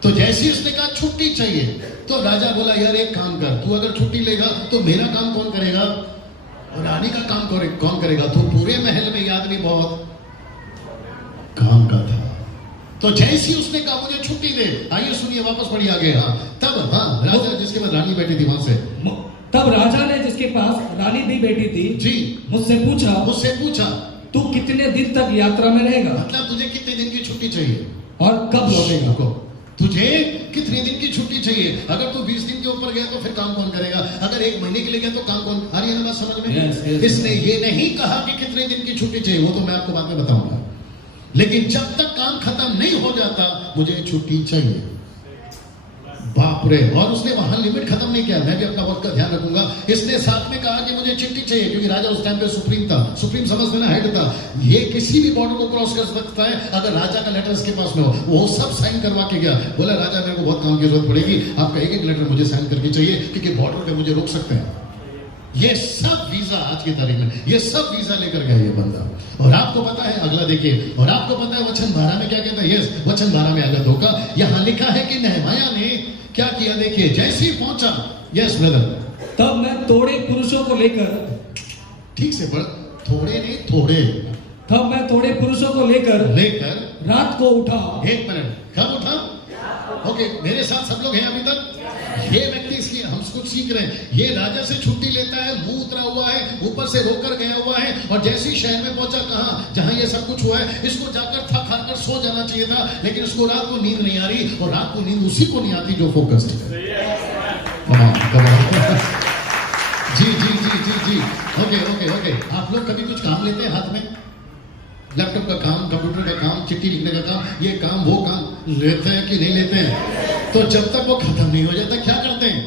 तो जैसे उसने कहा छुट्टी चाहिए, तो राजा बोला यार एक काम कर, तू अगर छुट्टी लेगा तो मेरा काम कौन करेगा, रानी का काम कौन करेगा। तो पूरे महल में ये आदमी बहुत काम का था। तो जैसी उसने कहा मुझे छुट्टी दे, आइए सुनिए, वापस पढ़िए आगे। हाँ तब, हाँ राजा जिसके पास रानी बैठी थी वहां से। तब राजा ने, जिसके पास रानी भी बैठी थी, जी, मुझसे पूछा, तू कितने दिन तक यात्रा में रहेगा? मतलब तुझे कितने दिन की छुट्टी चाहिए और कब लौटेगा? तुझे कितने दिन की छुट्टी चाहिए? अगर तू 20 दिन के ऊपर गया तो फिर काम कौन करेगा? अगर 1 महीने के लिए गया तो काम कौन? आ रही है ना बात समझ में? yes. इसने ये नहीं कहा कि कितने दिन की छुट्टी चाहिए, वो तो मैं आपको बाद में बताऊंगा। लेकिन जब तक काम खत्म नहीं हो जाता मुझे छुट्टी चाहिए। बाप रे। और उसने वहां लिमिट खत्म नहीं किया, मैं भी अपना वक्त का ध्यान रखूंगा। इसने साथ में कहा कि मुझे चिट्ठी चाहिए, क्योंकि राजा उस टाइम पे सुप्रीम था, सुप्रीम समझ में ना हेड था। ये किसी भी बॉर्डर को क्रॉस कर सकता है अगर राजा का लेटर इसके पास में हो। वो सब साइन करवा के गया, बोला राजा मेरे को बहुत काम की जरूरत पड़ेगी, आपका एक लेटर मुझे साइन करके चाहिए, क्योंकि बॉर्डर पे मुझे रोक सकते हैं। ये सब वीजा आज की तारीख में, ये सब वीजा लेकर गया ये बंदा। और आपको पता है, अगला देखिए, और आपको पता है वचन 12 में क्या कहता है? यस, वचन 12 में आगे धोखा यहां लिखा है कि नहमाया ने क्या किया, देखिए, जैसे ही पहुंचा। Yes brother. तब मैं थोड़े पुरुषों को लेकर, ठीक से पढ़, थोड़े नहीं थोड़े, तब मैं थोड़े पुरुषों को लेकर रात को उठा। 1 मिनट, कब उठा? ओके, मेरे साथ सब लोग हैं अभी तक? ये व्यक्ति इसकी हम कुछ सीख रहे हैं। ये राजा से छुट्टी लेता है, मुंह उतरा हुआ है, ऊपर से रोकर गया हुआ है, और जैसे ही शहर में पहुंचा, कहा जहां ये सब कुछ हुआ है, इसको जाकर थक हार कर सो जाना चाहिए था, लेकिन इसको रात को नींद नहीं आ रही, और रात को नींद उसी को नहीं आती जो फोकस्ड है। जी। ओके। आप लोग कभी कुछ काम लेते हैं हाथ में? लैपटॉप का काम, कंप्यूटर का काम, चिट्ठी लिखने का काम, ये काम वो काम लेते हैं कि नहीं लेते हैं? तो जब तक वो खत्म नहीं हो जाता क्या करते हैं?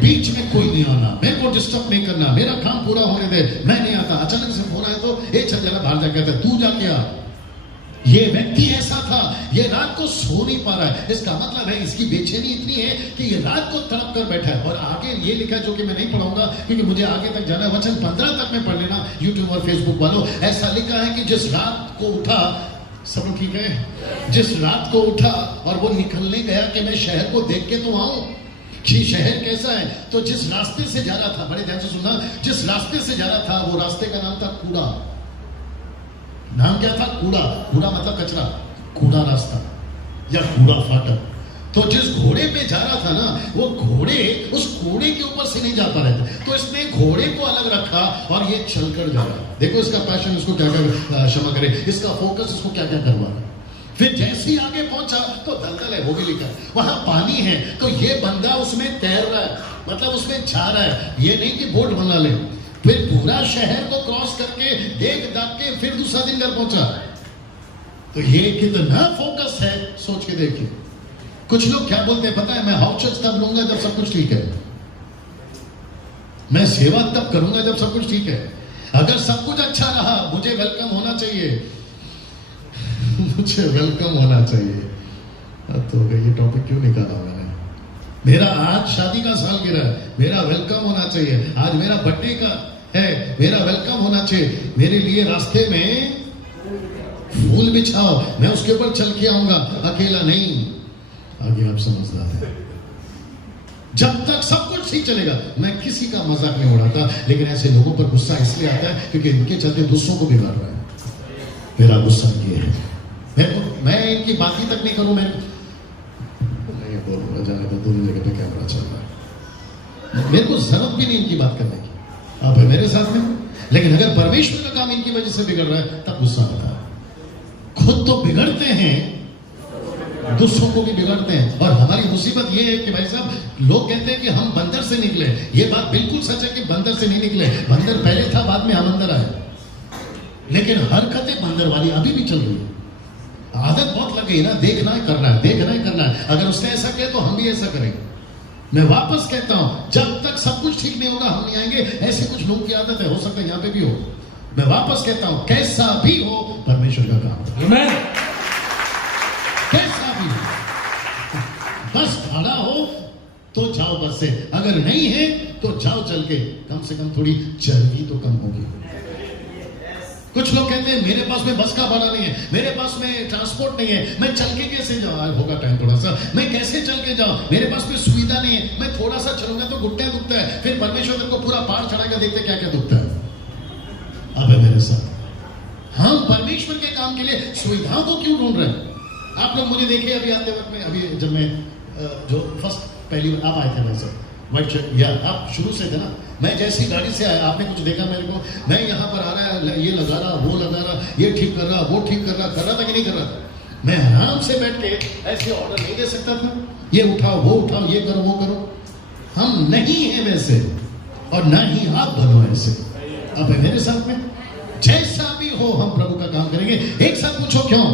बीच में कोई नहीं आना, मेरे को डिस्टर्ब नहीं करना, मेरा काम पूरा होने दे, मैं नहीं आता। अचानक से फोन आया तो चल जरा बाहर जाकर तू जाके आ। ये व्यक्ति ऐसा था, ये रात को सो नहीं पा रहा है। इसका मतलब है इसकी बेचैनी इतनी है कि ये रात को तड़प कर बैठा है। और आगे ये लिखा है, जो कि मैं नहीं पढ़ाऊंगा क्योंकि मुझे आगे तक जाना है, वचन 15 तक में पढ़ लेना यूट्यूब और फेसबुक वालों। ऐसा लिखा है कि जिस रात को उठा, सब ठीक है, जिस रात को उठा और वो निकलने गया कि मैं शहर को देख के तो आऊं कि शहर कैसा है। तो जिस रास्ते से जा रहा था, बड़े ध्यान से सुनना, जिस रास्ते से जा रहा था वो रास्ते का नाम था कूड़ा। नाम क्या था? कूड़ा। कूड़ा मतलब कचरा, कूड़ा रास्ता या कूड़ा फाटक। तो जिस घोड़े पे जा रहा था ना, वो घोड़े उस कूड़े के ऊपर से नहीं जा पा रहे थे, तो इसने घोड़े को अलग रखा और ये चलकर जा रहा है। देखो इसका पैशन, इसको क्या क्या क्षमा करे, इसका फोकस इसको क्या क्या करवा रहा है। फिर जैसे ही आगे पहुंचा तो दलदल है, वो भी लिखा, वहां पानी है, तो ये बंदा उसमें तैर रहा है, मतलब उसमें जा रहा है। ये नहीं कि बोट बना ले। फिर पूरा शहर को क्रॉस करके देख दाख के फिर दूसरा दिन घर पहुंचा। तो ये कितना फोकस है, सोच के देखिए। कुछ लोग क्या बोलते हैं पता है? मैं हाउस तब लूंगा जब सब कुछ ठीक है, मैं सेवा तब करूंगा जब सब कुछ ठीक है। अगर सब कुछ अच्छा रहा, मुझे वेलकम होना चाहिए, मुझे वेलकम होना चाहिए। तो ये टॉपिक क्यों निकाला मैंने? मेरा आज शादी का सालगिरह है, मेरा वेलकम होना चाहिए। आज मेरा बर्थडे का है, मेरा वेलकम होना चाहिए। मेरे लिए रास्ते में फूल बिछाओ, मैं उसके ऊपर चल के आऊंगा, अकेला नहीं। आगे आप समझदार हैं। जब तक सब कुछ ठीक चलेगा। मैं किसी का मजाक नहीं उड़ाता, लेकिन ऐसे लोगों पर गुस्सा इसलिए आता है क्योंकि इनके चलते दूसरों को बिगाड़ रहा है। मेरा गुस्सा ये है, मैं इनकी बात ही तक नहीं करूं, मैं ये बोलूंगा जाने तो दूसरी जगह पे कैमरा चल रहा है, मेरे को जरूरत भी नहीं इनकी बात करने की। आप है मेरे साथ में, लेकिन अगर परमेश्वर का काम इनकी वजह से बिगड़ रहा है तब गुस्सा आता है। खुद तो बिगड़ते हैं, दूसरों को भी बिगाड़ते हैं। और हमारी मुसीबत ये है कि भाई साहब, लोग कहते हैं कि हम बंदर से निकले। ये बात बिल्कुल सच है कि बंदर से नहीं निकले, बंदर पहले था, बाद में हम अंदर आए, लेकिन हरकतें बंदर वाली अभी भी चल रही है। आदत बहुत लग गई ना, देखना है करना है, देखना है करना है। अगर उसने ऐसा किया तो हम भी ऐसा करेंगे। मैं वापस कहता हूं, जब तक सब कुछ ठीक नहीं होगा हम नहीं आएंगे। ऐसे कुछ लोगों की आदत है, हो सकता है यहां पे भी हो। मैं वापस कहता हूं, कैसा भी हो परमेश्वर का काम है। कैसा भी हो, बस भाड़ा हो तो जाओ बस से, अगर नहीं है तो जाओ चल के, कम से कम थोड़ी चर्बी तो कम होगी। कुछ लोग कहते हैं मेरे पास में बस का भाड़ा नहीं है, मेरे पास में ट्रांसपोर्ट नहीं है, मैं चल के कैसे जाऊं, होगा टाइम थोड़ा सा, मैं कैसे चल के जाऊं, मेरे पास में सुविधा नहीं है, मैं थोड़ा सा चलूंगा तो घुटने दुखता है। फिर परमेश्वर तेरे को पूरा पहाड़ चढ़ाएगा, देखते क्या क्या दुखता है। अब है मेरे साथ, हम परमेश्वर के काम के लिए सुविधाओं को क्यों ढूंढ रहे हैं? आप लोग मुझे देखे अभी आते वक्त में, अभी जब मैं जो फर्स्ट पहली बार आप आए थे वैसे व्हाइट शर्ट, या आप शुरू से थे ना, मैं जैसी गाड़ी से आया आपने कुछ देखा मेरे को, मैं यहाँ पर आ रहा है, ये लगा रहा, वो लगा रहा, ये ठीक कर रहा, वो ठीक कर रहा था कि नहीं कर रहा था? मैं आराम से बैठ के ऐसे ऑर्डर नहीं दे सकता था, ये उठाओ वो उठाओ, ये करो वो करो। हम नहीं है वैसे, और ना ही आप बनो ऐसे। अब है मेरे साथ में, जैसा भी हो हम प्रभु का काम करेंगे। एक साथ पूछो क्यों?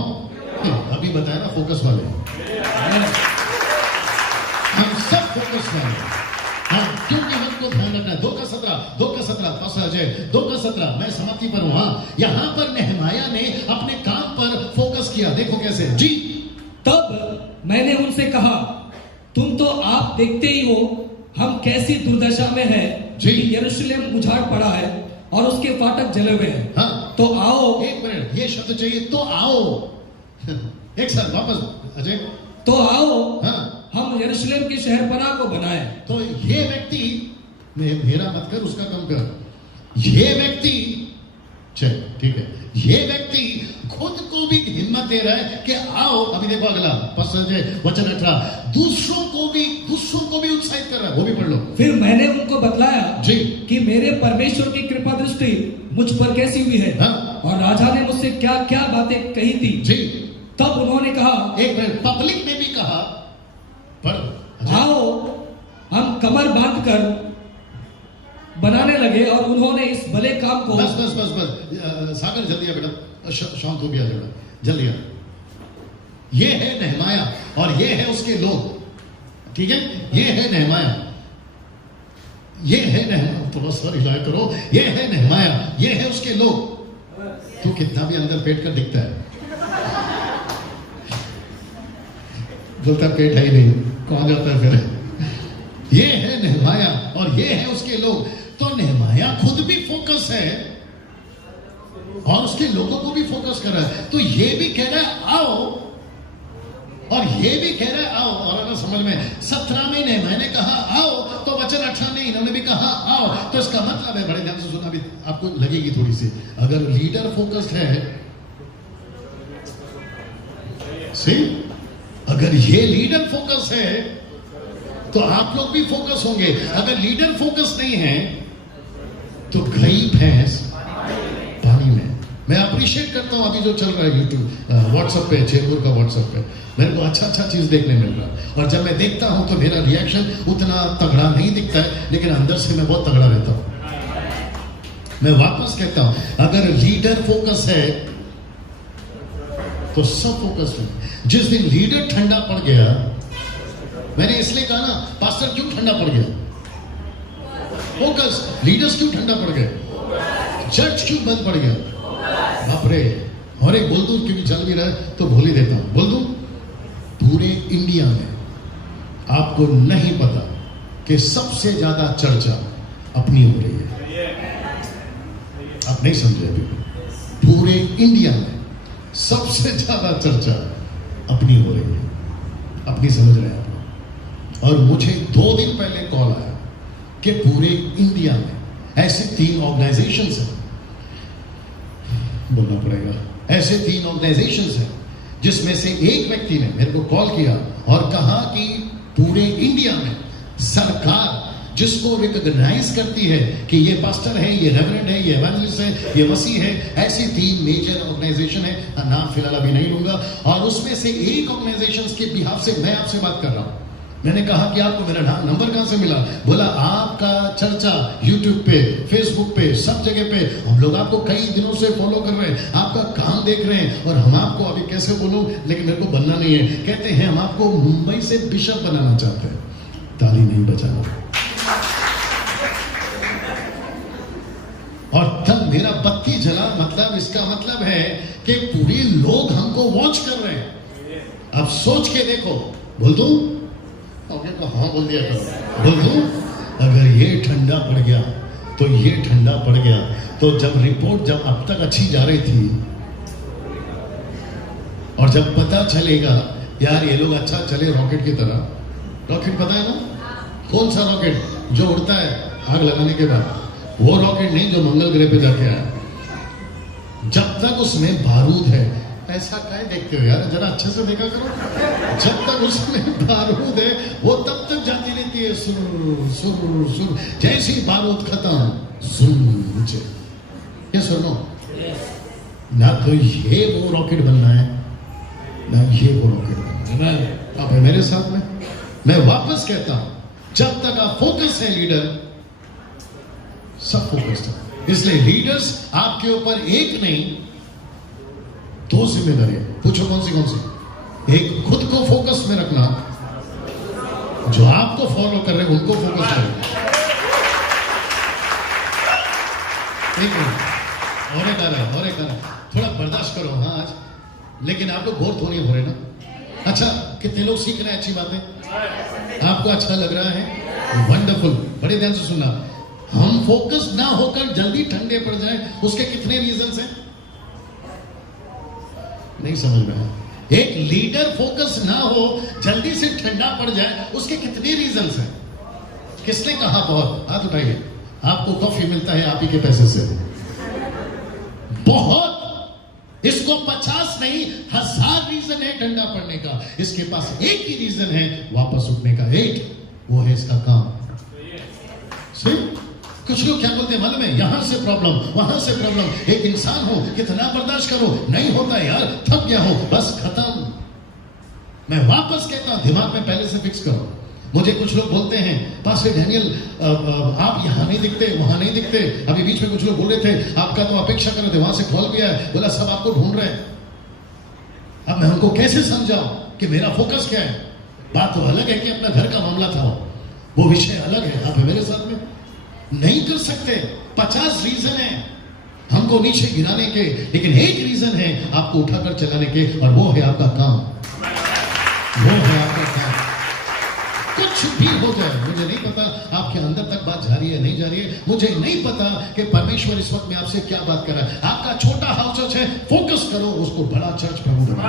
अभी बताया ना, फोकस वाले हम सब फोकस वाले, क्योंकि हमको ध्यान रखना है। 2:17 पास्टर अजय 2:17 मैं समाप्ति पर हूं। यहां पर नेहमाया ने अपने काम पर फोकस किया। देखो कैसे जी। तब मैंने उनसे कहा, तुम तो आप देखते ही हो हम कैसी दुर्दशा में है जी। कि यरूशलेम उजाड़ पड़ा है और उसके फाटक जले हुए हैं। हाँ, तो आओ, एक मिनट, ये शब्द चाहिए, तो आओ। एक साथ वापस अजय, तो आओ, हाँ, हम यरूशलेम की शहरपनाह को बनाएं। तो ये व्यक्ति, मेरा मत कर उसका कम कर, ये व्यक्ति चल ठीक है, ये व्यक्ति खुद को भी हिम्मत दे रहा है कि आओ। अभी देखो अगला वचन 18, दूसरों को भी उत्साहित कर रहा है, वो भी पढ़ लो। फिर मैंने उनको बतलाया जी कि मेरे परमेश्वर की कृपा दृष्टि मुझ पर कैसी हुई है, हाँ। और राजा ने मुझसे क्या क्या बातें कही थी। जी, तब उन्होंने कहा, एक मिनट, पब्लिक ने भी कहा, पर आओ हम कमर बांधकर बनाने लगे, और उन्होंने इस भले काम को बस सागर जल्दी आ बेटा, शांत हो गया जरा, जल्दी आ। ये है नेहमाया और ये है उसके लोग, ठीक है, ये है नेहमाया, ये है नेहमाया, थोड़ा सर हिलाया करो, ये है नेहमाया, ये है उसके लोग। तू कितना भी अंदर पेट कर दिखता है, बोलता पेट है ही नहीं, कौन जाता है फिर। ये है नेहमाया और ये है उसके लोग। तो नेहमाया खुद भी फोकस है और उसके लोगों को भी फोकस कर रहा है। तो ये भी कह रहा है आओ, और ये भी कह रहा है आओ। और ना समझ में 17 में नेहमाया ने कहा आओ, तो वचन 18 में इन्होंने भी कहा आओ। तो इसका मतलब है, बड़े ध्यान से सुना, भी आपको लगेगी थोड़ी सी, अगर लीडर फोकस्ड है, सही, अगर ये लीडर फोकस है तो आप लोग भी फोकस होंगे। अगर लीडर फोकस नहीं है तो गई भैंस पानी में। मैं अप्रिशिएट करता हूं अभी जो चल रहा है यूट्यूब, व्हाट्सएप पे, चेंबूर का व्हाट्सएप पे, मेरे को अच्छा चीज देखने मिल रहा है। और जब मैं देखता हूं तो मेरा रिएक्शन उतना तगड़ा नहीं दिखता है, लेकिन अंदर से मैं बहुत तगड़ा रहता हूं। मैं वापस कहता हूं, अगर लीडर फोकस है तो सब फोकस है। जिस दिन लीडर ठंडा पड़ गया, मैंने इसलिए कहा ना, पास्टर क्यों ठंडा पड़ गया? फोकस। लीडर्स क्यों ठंडा पड़ गए? चर्च क्यों बंद पड़ गया? बाप रे। और एक बोल दूं, क्योंकि चल भी रहा है तो बोल ही देता हूं, बोल दूं, पूरे इंडिया में आपको नहीं पता कि सबसे ज्यादा चर्चा अपनी हो रही है। आप नहीं समझे अभी? पूरे इंडिया में सबसे ज्यादा चर्चा अपनी हो रही है। अपनी समझ रहे हैं आप? और मुझे 2 दिन पहले कॉल आया कि पूरे इंडिया में ऐसे 3 ऑर्गेनाइजेशंस हैं, बोलना पड़ेगा, ऐसे 3 ऑर्गेनाइजेशंस हैं जिसमें से एक व्यक्ति ने मेरे को कॉल किया और कहा कि पूरे इंडिया में सरकार जिसको रिकॉग्नाइज करती है कि ये पास्टर है, ये रेवरेंड है, ये एवेंजलिस्ट है, ये मसीह है, ऐसी 3 मेजर ऑर्गेनाइजेशन है, नाम फिलहाल अभी नहीं लूंगा, और उसमें से एक ऑर्गेनाइजेशन के बिहाफ से मैं आपसे बात कर रहा हूं। मैंने कहा कि आपको मेरा नंबर कहां से मिला? बोला आपका चर्चा यूट्यूब पे, फेसबुक पे, सब जगह पे हम लोग आपको कई दिनों से फॉलो कर रहे हैं, आपका काम देख रहे हैं, और हम आपको अभी कैसे बोलूं, लेकिन मेरे को बनना नहीं है, कहते हैं हम आपको मुंबई से बिशप बनाना चाहते हैं। ताली नहीं बजाना। और तब मेरा बत्ती जला, मतलब इसका मतलब है कि पूरे लोग हमको वॉच कर रहे हैं। अब सोच के देखो, बोल दूं? हाँ बोल दिया करो, बोल दूं? अगर ये ठंडा पड़ गया तो ये ठंडा पड़ गया, तो जब रिपोर्ट जब अब तक अच्छी जा रही थी और जब पता चलेगा यार ये लोग अच्छा चले रॉकेट की तरह, रॉकेट पता है ना कौन सा रॉकेट जो उड़ता है आग लगाने के बाद, वो रॉकेट नहीं जो मंगल ग्रह पे जाके आया, जब तक उसमें बारूद है, ऐसा काहे देखते हो यार, जरा अच्छे से देखा करो, जब तक उसमें बारूद है वो तब तक जाती रहती है, सुर सुर सुर, जैसे ही बारूद खत्म सुन नीचे। ये सुनो, ना तो ये वो रॉकेट बनना है ना ये वो रॉकेट बनना है। आप है मेरे साथ में? मैं वापस कहता हूं, जब तक आप फोकस है लीडर, सब फोकस्ड है। इसलिए लीडर्स आपके ऊपर एक नहीं 2 जिम्मेदारियां, पूछो कौन सी? एक खुद को फोकस में रखना, जो आपको फॉलो कर रहे हैं उनको फोकस करें। एक और एक आ रहा है, थोड़ा बर्दाश्त करो। हाँ आज लेकिन आप लोग बोर तो नहीं हो रहे ना? अच्छा, कितने लोग सीख रहे हैं अच्छी बातें? आपको अच्छा लग रहा है? वंडरफुल। बड़े ध्यान से सुनना, हम फोकस ना होकर जल्दी ठंडे पड़ जाए उसके कितने रीजंस हैं? नहीं समझ में आया। एक लीडर फोकस ना हो जल्दी से ठंडा पड़ जाए उसके कितने रीजंस हैं? किसने कहा? बहुत। हाथ उठाइए। आपको कॉफी मिलता है आप ही के पैसे से, बहुत। इसको 50 नहीं 1000 रीजन है ठंडा पड़ने का, इसके पास एक ही रीजन है वापस उठने का, एक, वो है इसका काम। कुछ लोग क्या बोलते हैं मालूम है? यहां से प्रॉब्लम, वहां से प्रॉब्लम, एक इंसान हो कितना बर्दाश्त करो, नहीं होता यार, थक गया हो, बस खत्म। मैं वापस कहता हूं, दिमाग में पहले से फिक्स करो। मुझे कुछ लोग बोलते हैं पास्टर डैनियल आप यहां नहीं दिखते, वहां नहीं दिखते। अभी बीच में कुछ लोग बोल रहे थे आपका तो अपेक्षा कर रहे थे, वहां से कॉल भी आया, बोला सब आपको ढूंढ रहे हैं। अब मैं उनको कैसे समझाऊं कि मेरा फोकस क्या है? बात तो अलग है कि अपना घर का मामला था, वो विषय अलग है। आप मेरे साथ में नहीं कर सकते। 50 रीजन है हमको नीचे गिराने के, लेकिन एक रीजन है आपको उठाकर चलाने के, और वो है आपका काम। वो है आपका काम। कुछ भी हो जाए, मुझे नहीं पता आपके अंदर तक बात जा रही है नहीं जा रही है, मुझे नहीं पता कि परमेश्वर इस वक्त में आपसे क्या बात कर रहा है। आपका छोटा हाउस चर्च है, फोकस करो उसको बड़ा चर्च प्रभु बनाओ।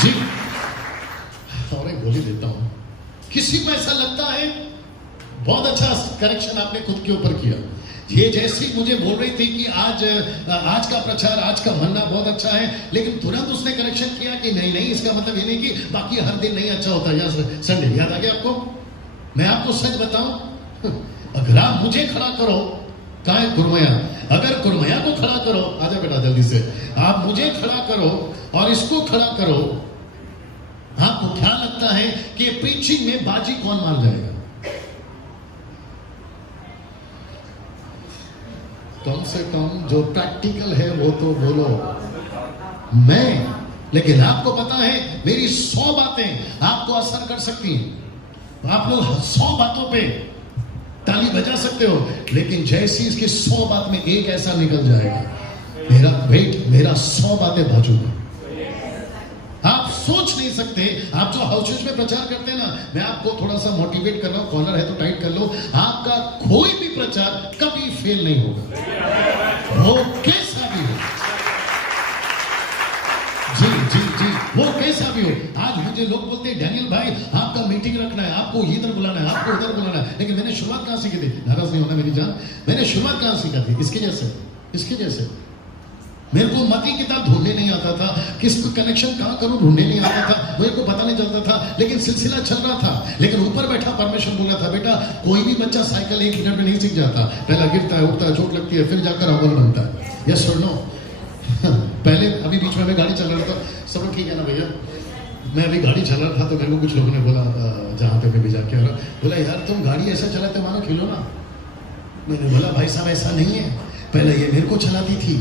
जी, और एक गोली देता हूं। किसी को ऐसा लगता है बहुत अच्छा करेक्शन आपने खुद के ऊपर किया। ये जैसी मुझे बोल रही थी कि आज का प्रचार, आज का मन्ना बहुत अच्छा है, लेकिन तुरंत उसने करेक्शन किया कि नहीं नहीं, इसका मतलब ये नहीं कि बाकी हर दिन नहीं अच्छा होता। यार संडे याद आ गया आपको? मैं आपको सच बताऊं, अगर आप मुझे खड़ा करो, कहाँ है कुरमया? अगर कुरमया को खड़ा करो, आजा बेटा जल्दी से, आप मुझे खड़ा करो और इसको खड़ा करो, आपको क्या लगता है कि प्रीचिंग में बाजी कौन मार जाएगा? कम से कम जो प्रैक्टिकल है वो तो बोलो। मैं, लेकिन आपको पता है मेरी 100 बातें आपको असर कर सकती हैं। आप लोग 100 बातों पे ताली बजा सकते हो, लेकिन जैसी इसकी 100 बात में एक ऐसा निकल जाएगा, मेरा वेट, मेरा 100 बातें बाजू में। आप सोच नहीं सकते। आप जो हाउसेज में प्रचार करते हैं ना, मैं आपको थोड़ा सा मोटिवेट कर रहा हूं, कॉलर है तो टाइट कर लो, आपका कोई भी प्रचार कभी फेल नहीं होगा, वो कैसा भी हो। जी जी जी, वो कैसा भी हो। आज मुझे लोग बोलते हैं डैनियल भाई आपका मीटिंग रखना है, आपको इधर बुलाना है, आपको उधर बुलाना है, लेकिन मैंने शुरुआत कहां सीखी थी? नाराज नहीं होना मेरी जान, मैंने शुरुआत कहां सीखा थी? इसके जैसे मेरे को मती किताब ढूंढने नहीं आता था, किस कनेक्शन कहां करूं ढूंढने नहीं आता था, मेरे को पता नहीं चलता था, लेकिन सिलसिला चल रहा था। लेकिन ऊपर बैठा परमेश्वर बोला था, बेटा कोई भी बच्चा साइकिल 1 मिनट में नहीं सीख जाता, पहला गिरता है, उठता है, चोट लगती है, फिर जाकर अव्वल बनता है। यस और नो? पहले अभी बीच में मैं गाड़ी चला रहा था, सब लोग ठीक है ना भैया, मैं अभी गाड़ी चला रहा था तो मेरे को कुछ लोगों ने बोला, जहाँ पे मैं भी जाके बोला यार तुम गाड़ी ऐसा चलाते मानो खिलौना। मैंने बोला भाई साहब ऐसा नहीं है, पहले ये मेरे को चलाती थी,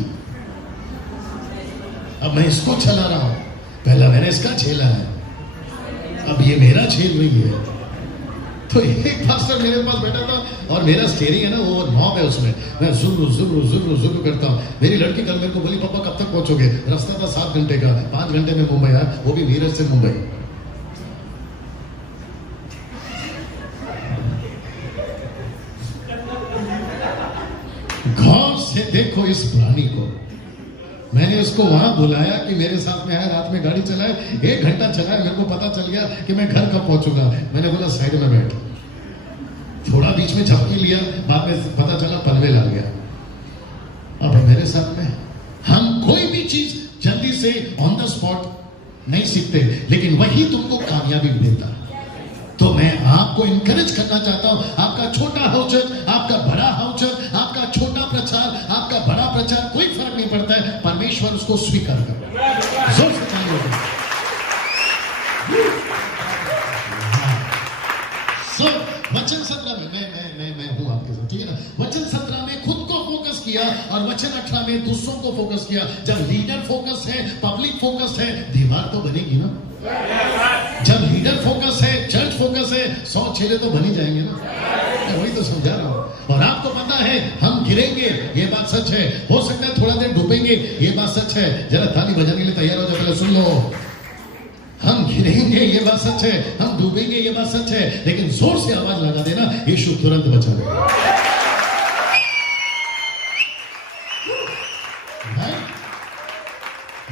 अब मैं इसको चला रहा हूं, पहला मैंने इसका झेला है, अब ये मेरा झेल रही है। तो एक पास्टर मेरे पास बैठा था और मेरा स्टीयरिंग है ना वो नॉब है, उसमें मैं जुर्र जुर्र जुर्र जुर्र करता हूँ। मेरी लड़की कल मेरे को बोली पापा कब तक पहुंचोगे? रास्ता था 7 घंटे का, 5 घंटे में मुंबई आया, वो भी नीरज से मुंबई। गौर से देखो इस प्राणी को। मैंने उसको वहां बुलाया कि मेरे साथ में आया, रात में गाड़ी चलाए, 1 घंटा चलाए, मेरे को पता चल गया कि मैं घर कब पहुंचूंगा। मैंने बोला साइड में बैठ, थोड़ा बीच में झपकी लिया, बाद में पता चला पनवेल आ गया। अब मेरे साथ में हम कोई भी चीज जल्दी से ऑन द स्पॉट नहीं सीखते, लेकिन वही तुमको कामयाबी देता। तो मैं आपको इंकरेज करना चाहता हूं, आपका छोटा हाउचर, आपका बड़ा हाउचर, आपका छोटा प्रचार, आपका बड़ा प्रचार, कोई फर्क नहीं पड़ता है, परमेश्वर उसको स्वीकार कर। जोर से ताली हो। सो वचन 17 में मैं हूं आपके साथ, ठीक है ना? वचन 17 में खुद को फोकस किया और वचन 18 में दूसरों को फोकस किया। जब लीडर फोकस है, पब्लिक फोकस है, दीवार तो बनेगी ना। जब लीडर फोकस है, चर्च फोकस है, 100 छेले तो बन ही जाएंगे ना। मैं वही तो समझा रहा हूं। और आपको पता है हम गिरेंगे, ये बात सच है। हो सकता है थोड़ा देर डूबेंगे, ये बात सच है। जरा ताली बजाने के लिए तैयार हो जाओ, पहले सुन लो। हम गिरेंगे, ये बात सच है, हम डूबेंगे, ये बात सच है, लेकिन जोर से आवाज लगा देना, यीशु तुरंत बचा देगा।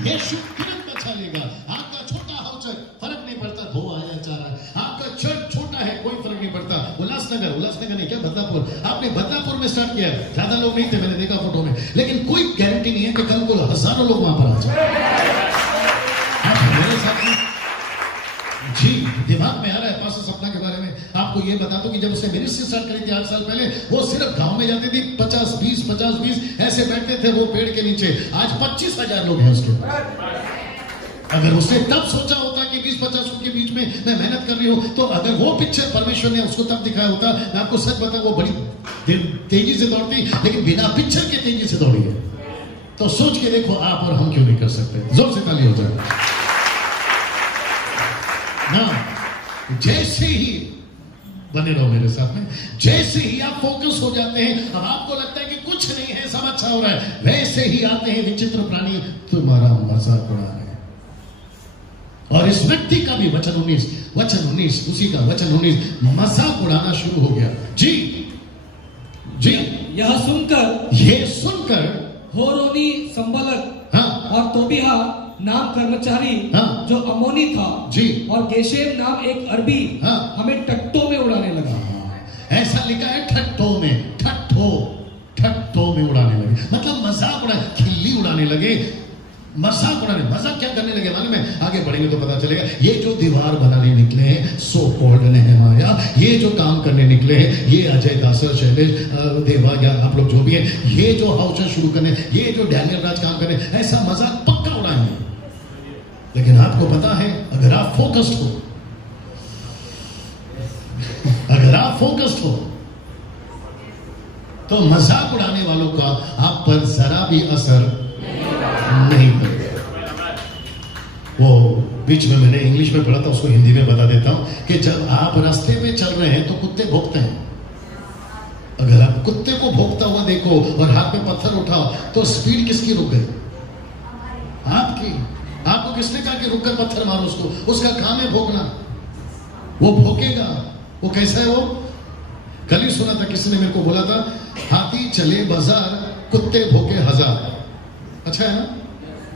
यीशु तुरंत बचा लेगा। आपका छोटा हाउचर फर्क नहीं पड़ता, 2 आया 4 आया, आपका चर्च छोटा है कोई फर्क नहीं पड़ता। उल्लासनगर नहीं, क्या बदलापुर, आपने बदलापुर में स्टार्ट किया, ज्यादा लोग नहीं थे, मैंने देखा फोटो में, लेकिन कोई गारंटी नहीं है कि कल को हजारों लोग वहां पर आ जाए। आप मेरे साथ में जी दिमाग में आ रहा है पास्टर सपना के बारे में। आपको ये बता दूं कि जब उसने मिनिस्ट्री स्टार्ट करी थी 8 साल पहले, वो सिर्फ गांव में जाती थी, 50-20 ऐसे बैठते थे वो पेड़ के नीचे। आज 25,000 लोग हैं उसके पास। अगर उसने तब सोचा होता कि 20-50 के बीच में मैं मेहनत कर रही हूं, तो अगर वो पिक्चर परमेश्वर ने उसको तब दिखाया होता, मैं आपको सच बताऊं वो बड़ी तेजी से दौड़ती, लेकिन बिना पिक्चर के तेजी से दौड़ी है। तो सोच के देखो आप और हम क्यों नहीं कर सकते। जोर से ताली हो जाए ना। जैसे ही बने रहो मेरे साथ में, जैसे ही आप फोकस हो जाते हैं, अब आपको लगता है कि कुछ नहीं है, सब अच्छा हो रहा है, वैसे ही आते हैं विचित्र प्राणी तुम्हारा मजाक उड़ा रहे हैं। और इस व्यक्ति का भी वचन 19 उसी का वचन 19 मजाक उड़ाना शुरू हो गया। जी यह सुनकर होरोनी संबलक हाँ और तोबिहा नाम कर्मचारी हाँ, जो अमोनी था जी, और गेशेम नाम एक अरबी हाँ, हमें टट्टों में उड़ाने लगा। ऐसा लिखा है ठट्ठों में उड़ाने लगे, मतलब मजाक उड़ा, खिल्ली उड़ाने लगे, मजाक क्या करने लगे मालूम है? आगे बढ़ेंगे तो पता चलेगा। ये जो दीवार बनाने निकले हैं सो कॉल्ड नेहमाया, ये जो काम करने निकले हैं, ये अजय दासर, शैलेश देवा या आप लोग जो भी हैं, ये जो हाउचर शुरू करने, ये जो डैनियल राज काम करने, ऐसा मजाक पक्का उड़ाएंगे। लेकिन आपको पता है अगर आप फोकस्ड हो तो मजाक उड़ाने वालों का आप पर जरा भी असर नहीं करेगा। वो बीच में मैंने इंग्लिश में पढ़ा था, उसको हिंदी में बता देता हूं कि जब आप रास्ते में चल रहे हैं तो कुत्ते भौंकते हैं। अगर आप कुत्ते को भौंकता हुआ देखो और हाथ में पत्थर उठाओ तो स्पीड किसकी रुक गई? आपकी। आपको किसने कहा कि रुककर पत्थर मारो उसको? उसका काम है भौंकना, वो भौंकेगा। वो कैसा है? वो कल ही सुना था, किसी ने मेरे को बोला था, हाथी चले बाजार कुत्ते भौंके 1000। अच्छा है ना?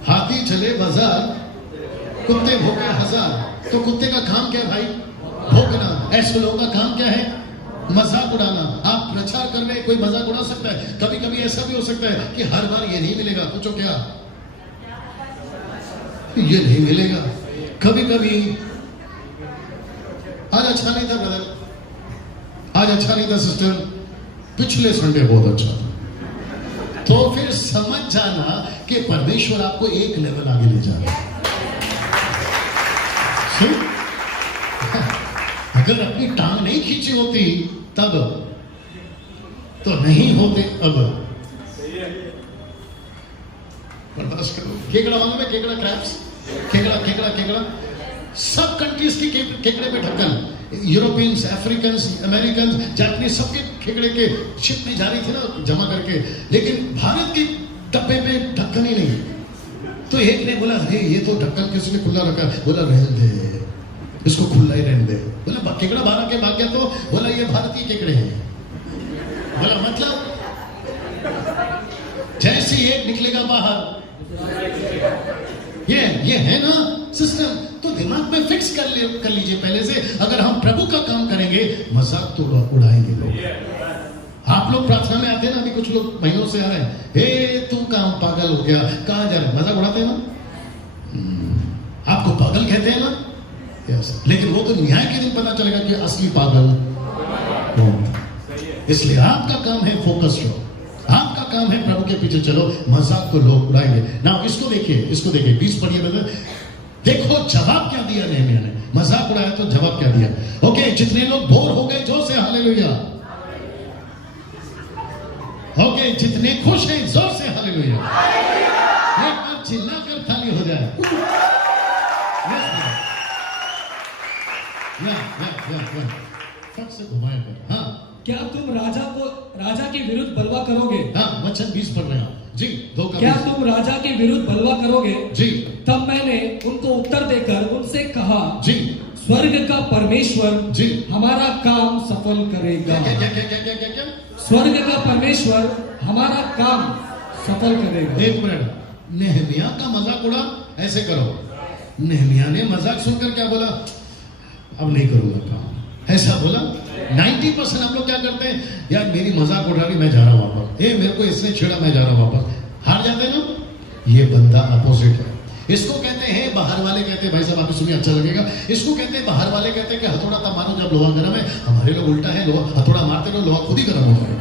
हाथी चले बाजार कुत्ते भोंके 1000, तो कुत्ते का काम क्या भाई? भोंकना। ऐसे लोगों का काम क्या है? मजाक उड़ाना। आप प्रचार कर रहे हैं, कोई मजाक उड़ा सकता है। कभी कभी ऐसा भी हो सकता है कि हर बार ये नहीं मिलेगा, पूछो क्या? ये नहीं मिलेगा। कभी कभी आज अच्छा नहीं था ब्रदर, आज अच्छा नहीं था सिस्टर, पिछले संडे बहुत अच्छा था। तो फिर समझ जाना कि परमेश्वर आपको एक लेवल आगे ले जा रहा है। अगर अपनी टांग नहीं खींची होती तब, तो नहीं होते अब। बर्दाश्त करो। केकड़ा मालूम है? केकड़ा क्रैब्स, केकड़ा केकड़ा केकड़ा, सब कंट्रीज की केकड़े पे ढक्कन, यूरोपियंस, अफ्रीकन, अमेरिकन, जापानीज, सबके केकड़े के शिप में जा रही थी ना जमा करके, लेकिन भारत के डब्बे पे ढक्कन ही नहीं। तो एक ने बोला, अरे ये तो ढक्कन किसी ने खुला रखा है। बोला रहने दे, इसको खुला ही रहने दे। बोला केकड़ा बाहर के भाग गया तो बोला ये भारतीय केकड़े हैं। बोला मतलब जैसे एक निकलेगा बाहर, ये है ना सिस्टम। तो दिमाग में फिक्स कर लीजिए पहले से, अगर हम प्रभु का काम करेंगे मजाक तो उड़ाएंगे लोग। आप लोग प्रार्थना में आते हैं ना, अभी कुछ लोग महीनों से आ रहे हैं, हे तू काम पागल हो गया, कहां जा रहे? मजाक उड़ाते हैं ना, आपको पागल कहते हैं ना। यस, लेकिन वो तो न्याय के दिन पता चलेगा कि असली पागल कौन। इसलिए आपका काम है फोकस रहो, आपका काम है प्रभु के पीछे चलो। मजाक तो लोग उड़ाएंगे ना। इसको देखिए, इसको देखिए, 20 पढ़िए ब्रदर। देखो जवाब क्या दिया नेहमिया ने। मजाक उड़ाया तो जवाब क्या दिया? ओके, जितने लोग बोर हो गए जोर से हालेलुया। ओके, जितने खुश हैं जोर से हालेलुया। एक बार चिल्लाकर खाली हो जाए। फट से घुमाया कर। हाँ, क्या तुम राजा के विरुद्ध बलवा करोगे? हाँ, वचन 20 पढ़ रहे हैं जी, 2 का। क्या तुम राजा के विरुद्ध बलवा करोगे? जी। तब मैंने उनको उत्तर देकर उनसे कहा, जी, स्वर्ग का परमेश्वर जी हमारा काम सफल करेगा। क्या क्या क्या क्या क्या क्या क्या? स्वर्ग का परमेश्वर हमारा काम सफल करेगा। एक मिनट, नेहमिया का मजाक उड़ा, ऐसे करो। नेहमिया ने मजाक सुनकर क्या बोला? अब नहीं करूंगा काम, ऐसा बोला। 90% आप लोग क्या करते हैं? यार मेरी मजाक उड़ा रही, मैं जा रहा हूं वापस। मेरे को इसने छेड़ा, मैं जा रहा हूं वापस। हार जाते हैं ना। ये बंदा अपोजिट है। इसको कहते हैं, बाहर वाले कहते हैं, भाई साहब आपको सुनिए अच्छा लगेगा, इसको कहते हैं, बाहर वाले कहते हैं कि हथौड़ा तब मारो जब लोहा गर्म है। हमारे लोग उल्टा है, हथौड़ा मारते रहो, लोहा खुद ही गर्म हो जाए।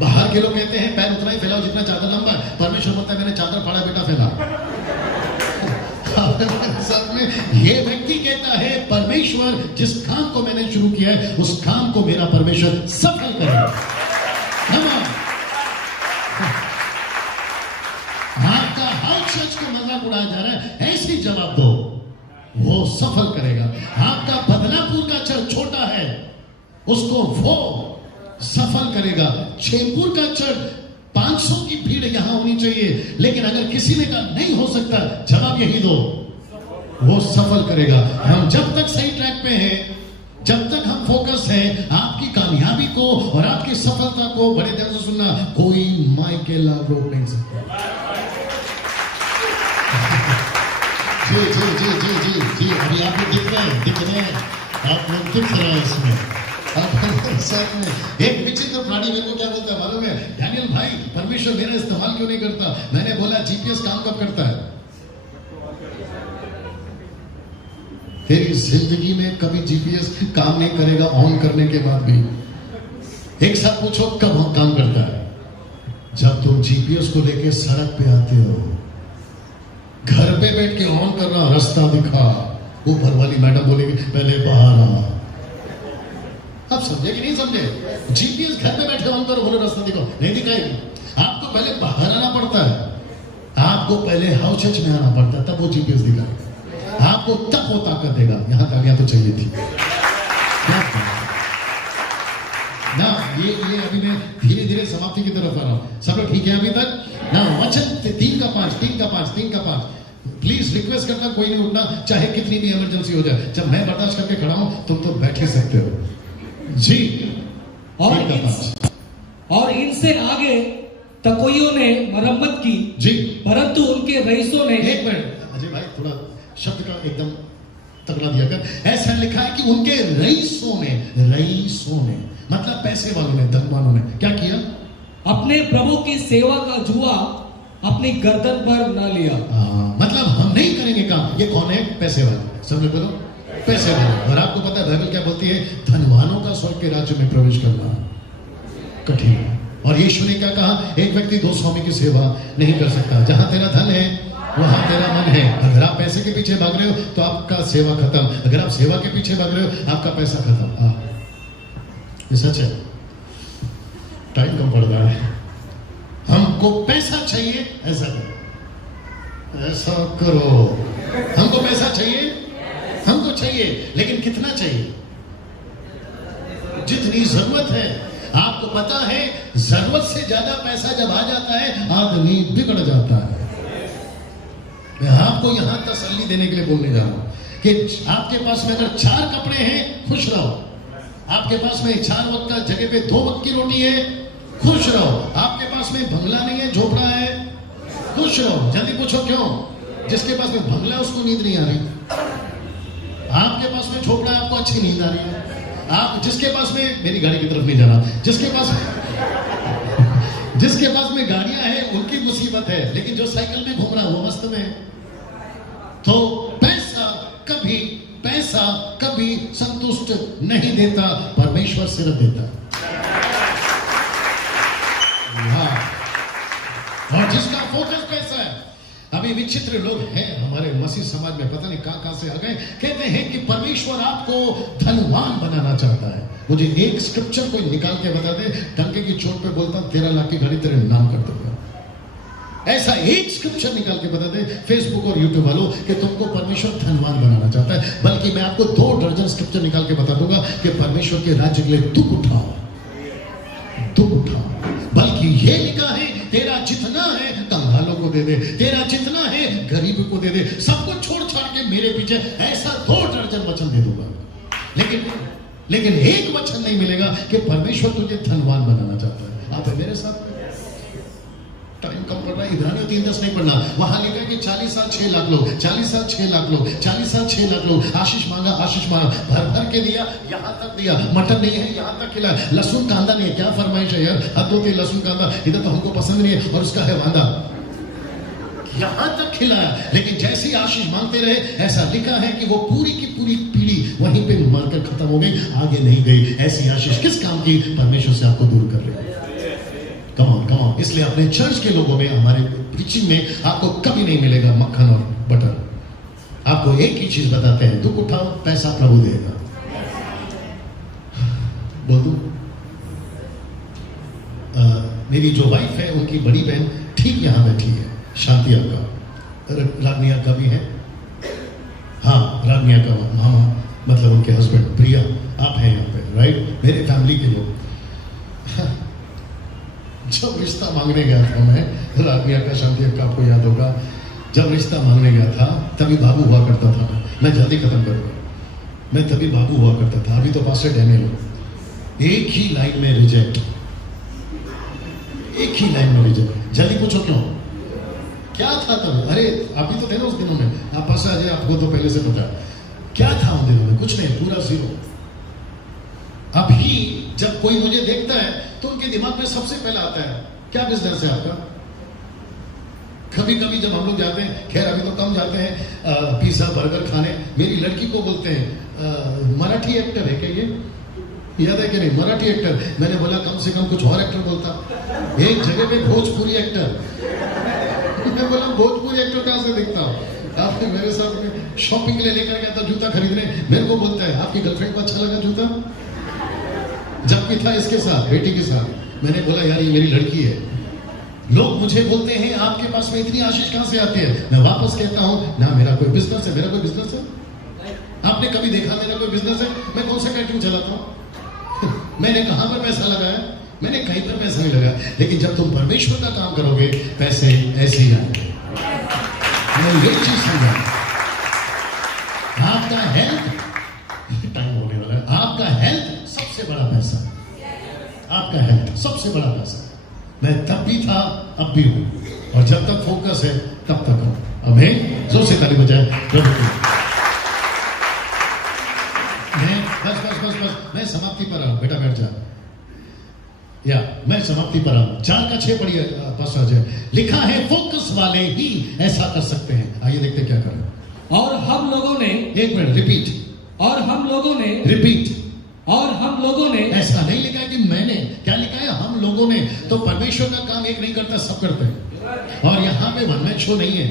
बाहर के लोग कहते हैं पैर उतना ही फैलाओ जितना चादर लंबा है। परमेश्वर बोलता है मैंने चादर फाड़ा बेटा फैला। सब में ये व्यक्ति कहता है परमेश्वर जिस काम को मैंने शुरू किया है उस काम को मेरा परमेश्वर सफल करेगा। आपका हर चीज को मजाक उड़ाया जा रहा है, ऐसे ही जवाब दो, वो सफल करेगा। आपका बदनापुर का चर्च छोटा है, उसको वो सफल करेगा। छेपुर का चर्च 500 की भीड़ यहां होनी चाहिए, लेकिन अगर किसी ने कहा नहीं हो सकता, जवाब यही दो, वो सफल करेगा। हम जब तक सही ट्रैक पे हैं, जब तक हम फोकस हैं, आपकी कामयाबी को और आपकी सफलता को बड़े ध्यान से सुनना, कोई माइकेल रोक नहीं सकता। जी जी जी जी जी जी अभी आप लोग दिख रहे हैं, आप लोग दिख रहे हैं इसमें। एक विचित्र प्राणी मेरे को क्या बोलता है मालूम है? डैनियल भाई, परमेश्वर मेरा इस्तेमाल क्यों नहीं करता? मैंने बोला जीपीएस काम कब करता है? तेरी जिंदगी में कभी जीपीएस काम नहीं करेगा ऑन करने के बाद भी। एक साथ पूछो कब काम करता है? जब तुम जीपीएस को लेके सड़क पे आते हो, घर पे बैठ के ऑन करना, रास्ता दिखा, ऊपर वाली मैडम बोलेगी पहले बाहर आ। आप समझे कि नहीं समझे? जीपीएस घर पे बैठे ऑन करो, बोलो रास्ता दिखाओ, नहीं दिखाएगी। आपको पहले बाहर आना पड़ता है, आपको पहले हाउस चर्च में आना पड़ता है, तब वो जीपीएस दिखाएगा। आपको तब वो ताकत देगा। यहां ताकत तो चाहिए थी ना। ये अभी मैं धीरे धीरे समाप्ति की तरफ आ रहा हूं। सब लोग ठीक है अभी तक ना? वचन 3 का 5 प्लीज रिक्वेस्ट करता, कोई नहीं उठना, चाहे कितनी भी इमरजेंसी हो जाए। जब मैं बर्दाश्त करके खड़ा हूं, तुम तो बैठ ही सकते हो जी। और इनसे आगे तकोइयों ने मरम्मत की जी, परंतु उनके रईसों ने। एक मिनट अजय भाई थोड़ा शब्द का एकदम तगड़ा दिया कर। ऐसा लिखा है कि उनके रईसों ने मतलब पैसे वालों ने, धनवानों ने क्या किया? अपने प्रभु की सेवा का जुआ अपनी गर्दन पर ना लिया। मतलब हम नहीं करेंगे काम। ये कौन है? पैसे वाले। सब लोग बोलो पैसे वाले। और आपको पता है बाइबल क्या बोलती है? धनवानों का स्वर्ग के राज्य में प्रवेश करना कठिन है। और यीशु ने क्या कहा? एक व्यक्ति दो स्वामी की सेवा नहीं कर सकता। जहां तेरा धन है वहां तेरा मन है। अगर आप पैसे के पीछे भाग रहे हो तो आपका सेवा खत्म। अगर आप सेवा के पीछे भाग रहे हो आपका पैसा खत्म। ये सच है। टाइम कम पड़ रहा है। हमको पैसा चाहिए, ऐसा करो, ऐसा करो। हमको पैसा चाहिए, हमको चाहिए, लेकिन कितना चाहिए? जितनी जरूरत है। आपको पता है जरूरत से ज्यादा पैसा जब आ जाता है आदमी बिगड़ जाता है। मैं आपको यहां तसल्ली देने के लिए बोलने जा रहा हूं कि आपके पास में अगर 4 कपड़े हैं, खुश रहो। आपके पास में 4 वक्त का जगह पे 2 वक्त की रोटी है, खुश रहो। आपके पास में बंगला नहीं है, झोपड़ा है, खुश रहो। जल्दी पूछो क्यों? जिसके पास में बंगला है उसको नींद नहीं आ रही। आपके पास में झोपड़ा है, आपको अच्छी नींद आ रही है। आप जिसके पास में, मेरी गाड़ी की तरफ नहीं जाना, जिसके पास में गाड़ियां हैं उनकी मुसीबत है, लेकिन जो साइकिल में घूम रहा है वो मस्त में है। तो पैसा कभी संतुष्ट नहीं देता, परमेश्वर सिर्फ देता। और जिसका फोकस पैसा है। अभी विचित्र लोग हैं हमारे मसीह समाज में, पता नहीं कहां से आ गए। कहते हैं कि परमेश्वर आपको धनवान बनाना चाहता है। मुझे एक स्क्रिप्चर कोई निकाल के बता दे, डंके की चोट पे बोलता 13 लाख की गाड़ी तेरे नाम कर दूंगा। ऐसा एक स्क्रिप्चर निकाल के बता दे फेसबुक और यूट्यूब वालों कि तुमको परमेश्वर धनवान बनाना चाहता है। बल्कि मैं आपको 2 दर्जन स्क्रिप्चर निकाल के बता दूंगा कि परमेश्वर के राज्य के लिए दुख उठाओ। बल्कि ये लिखा है तेरा जितना है कंगालों को दे दे, तेरा जितना है गरीब को दे दे, सब कुछ छोड़ छाड़ के मेरे पीछे। ऐसा 2 दर्जन वचन दे दूंगा, लेकिन एक वचन नहीं मिलेगा कि परमेश्वर तुझे धनवान बनाना चाहता है। आप है मेरे साथ? टाइम कम पड़ रहा है। इधर 3-10 नहीं पढ़ना। वहां लिखा है कि 40 साल 6 लाख लोग, 40 साल 6 लाख लोग, 40 साल 6 लाख लोग। आशीष मांगा, भर भर के दिया, यहां तक दिया। मटन नहीं है, यहां तक खिला। लहसुन कांदा नहीं है, क्या फरमाइश है यार? हद होती है लहसुन कांदा, इधर तो हमको पसंद नहीं है और उसका है वांदा। यहां तक खिलाया, लेकिन जैसी आशीष मांगते रहे, ऐसा लिखा है कि वो पूरी की पूरी पीढ़ी वहीं पे मारकर खत्म हो गई, आगे नहीं गई। ऐसी आशीष किस काम की? परमेश्वर से आपको दूर कर रही है। Come on. इसलिए अपने चर्च के लोगों में, हमारे प्रीचिंग में आपको कभी नहीं मिलेगा मक्खन और बटर। आपको एक ही चीज बताते हैं, दुख उठाओ, पैसा प्रभु देगा। बोल दूं? मेरी जो वाइफ है उनकी बड़ी बहन ठीक यहां बैठी है, शांति अक्का, रागनी अक्का भी है। हाँ, रागनी अक्का मामा, मतलब उनके हस्बैंड प्रिया, आप हैं यहाँ पे, राइट? मेरे फैमिली के लोग। जब रिश्ता मांगने गया था मैं, रागनी अक्का, शांति अक्का, आपको याद होगा, जब रिश्ता मांगने गया था तभी बाबू हुआ करता था। मैं जल्दी खत्म करूंगा। मैं तभी बाबू हुआ करता था। अभी तो पास्टर डैनियल हो। एक ही लाइन में रिजेक्ट, एक ही लाइन में रिजेक्ट। जल्दी पूछो क्यों? क्या था तब? अरे अभी तो थे ना उस दिनों में। आप पास आ जाए, आपको तो पहले से पता। क्या था उन दिनों में? कुछ नहीं, पूरा 0। अभी जब कोई मुझे देखता है तो उनके दिमाग में सबसे पहले आता है क्या बिजनेस है आपका। कभी कभी जब हम लोग जाते हैं, खैर अभी तो कम जाते हैं, पिज्जा बर्गर खाने, मेरी लड़की को बोलते हैं मराठी एक्टर है क्या ये? याद है कि नहीं? मराठी एक्टर। मैंने बोला कम से कम कुछ और एक्टर बोलता। एक जगह पे भोजपुरी एक्टर। मैं बोला भोजपुरी एक्टर कहां से देखता हूं? आपने मेरे साथ शॉपिंग के लिए लेकर गया था जूता खरीदने, मेरे को बोलता है आपकी गर्लफ्रेंड को अच्छा लगा जूता? जब भी था इसके साथ, बेटी के साथ। मैंने बोला यार ये मेरी लड़की है। लोग मुझे बोलते हैं आपके पास में इतनी आशीष कहां से आती है? मैं वापस कहता हूं ना, मेरा कोई बिजनेस है। मेरा कोई बिजनेस है? आपने कभी देखा मेरा कोई बिजनेस है? मैं कौन सा कैटरिंग चलाता हूं? मैंने कहां पर पैसा लगाया? मैंने कहीं पर पैसा नहीं लगाया। लेकिन जब तुम परमेश्वर का काम करोगे, पैसे ऐसे ही आएंगे। मैं ये चीज समझा। आपका हेल्थ, टाइम होने वाला है, आपका हेल्थ सबसे बड़ा पैसा। आपका हेल्थ सबसे बड़ा पैसा। मैं तब भी था, अब भी हूं, और जब तक फोकस है तब तक हूं। हमें जोर से ताली बजाए प्रभु की। बस मैं समाप्ति पर आऊं, बेटा बैठ जा। या मैं समाप्ति पर आऊं। 4:6 पढ़िए पास्टर अजय। लिखा है फोकस वाले ही ऐसा कर सकते हैं। आइए देखते क्या कर रहे हैं। और हम लोगों ने, एक मिनट रिपीट, और हम लोगों ने, रिपीट, और हम लोगों ने, ऐसा नहीं लिखा है कि मैंने, क्या लिखा है हम लोगों ने। तो परमेश्वर का काम एक नहीं करता, सब करते हैं। और यहाँ पे वन मैन शो नहीं है,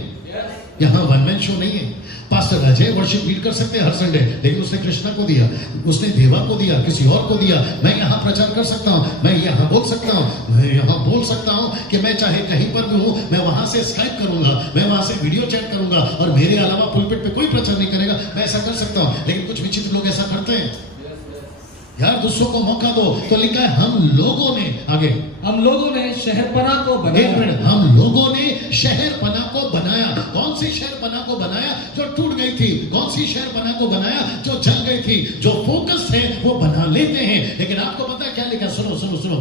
यहाँ वन मैन शो नहीं है। पास्टर अजय वर्शिप लीड कर सकते हैं हर संडे, लेकिन उसने कृष्णा को दिया, उसने देवा को दिया, किसी और को दिया। मैं यहाँ प्रचार कर सकता हूँ, मैं यहाँ बोल सकता हूँ, मैं यहाँ बोल सकता हूँ कि मैं चाहे कहीं पर भी हूँ, मैं वहां से स्काइप करूंगा, मैं वहां से वीडियो चैट करूंगा, और मेरे अलावा पुलपिट पे कोई प्रचार नहीं करेगा। मैं ऐसा कर सकता हूँ। लेकिन कुछ विचित्र लोग ऐसा करते हैं। यार दूसरों को मौका दो। तो लिखा है हम लोगों ने, आगे, हम लोगों ने शहरपना को बनाया। एक मिनट, हम लोगों ने शहरपना को बनाया। कौन सी शहरपना को बनाया? जो टूट गई थी। कौन सी शहरपना को बनाया? जो जल गई थी। जो फोकस है वो बना लेते हैं। लेकिन आपको पता है क्या लिखा? सुनो सुनो सुनो।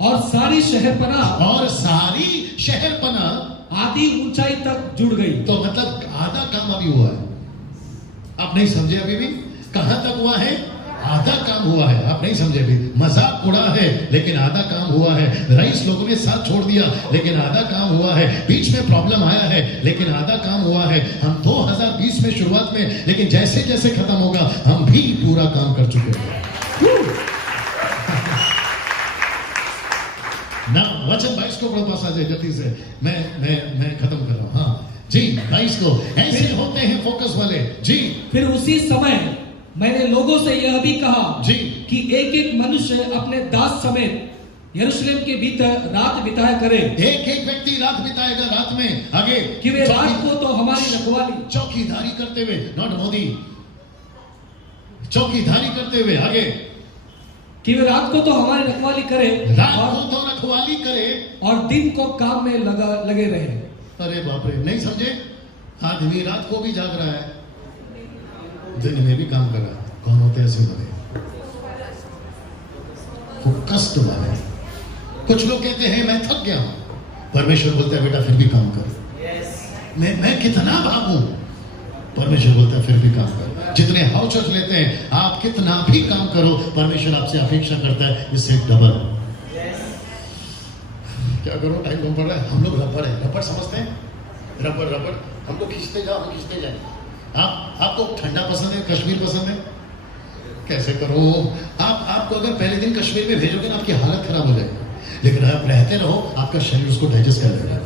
और सारी शहरपना, और सारी शहरपना आधी ऊंचाई तक जुड़ गई। तो मतलब आधा काम अभी हुआ है। आप नहीं समझे अभी भी? कहां तक हुआ है? आधा काम हुआ है। आप नहीं समझे अभी। मजाक उड़ा है लेकिन आधा काम हुआ है। रईस लोगों ने साथ छोड़ दिया लेकिन आधा काम हुआ है। बीच में प्रॉब्लम आया है लेकिन आधा काम हुआ है। हम 2020 में शुरुआत में, लेकिन जैसे जैसे खत्म होगा हम भी पूरा काम कर चुके हैं ना। वचन 22 को बड़ा पास आ जाए जल्दी से। मैं खत्म कर रहा हूं। हाँ जी, 22 को। ऐसे होते हैं फोकस वाले जी। फिर उसी समय मैंने लोगों से यह भी कहा जी कि एक एक मनुष्य अपने दास समेत यरूशलेम के भीतर रात बिताया करे। एक एक व्यक्ति रात बिताएगा। रात में आगे कि वे रात को तो हमारी रखवाली, चौकीदारी करते हुए, नॉट मोदी, चौकीदारी करते हुए, आगे, कि वे रात को तो हमारी रखवाली करे, रात को तो रखवाली करे और दिन को काम में लगे रहे। अरे बाप रे, नहीं समझे? आदमी रात को भी जाग रहा है, दिन में भी काम कर रहा है। कौन होते हैं ऐसे वाले? फोकस्ड वाले। कुछ लोग कहते हैं मैं थक गया हूं, परमेश्वर बोलता है बेटा फिर भी काम कर। मैं कितना भागूं, परमेश्वर बोलता है फिर भी काम कर। जितने हाउस चर्च लेते हैं, आप कितना भी काम करो, परमेश्वर आपसे अपेक्षा करता है इससे डबल। क्या करो, टाइम कम पड़ रहा है। हम लोग रबर है, रबर समझते हैं? रबर हम लोग खींचते जाओ, हम खींचते जाए। आपको ठंडा पसंद है, कश्मीर पसंद है? कैसे करो? आपको अगर पहले दिन कश्मीर में भेजोगे ना, आपकी हालत खराब हो जाएगी। लेकिन आप रहते रहो, आपका शरीर उसको डाइजेस्ट कर लेगा।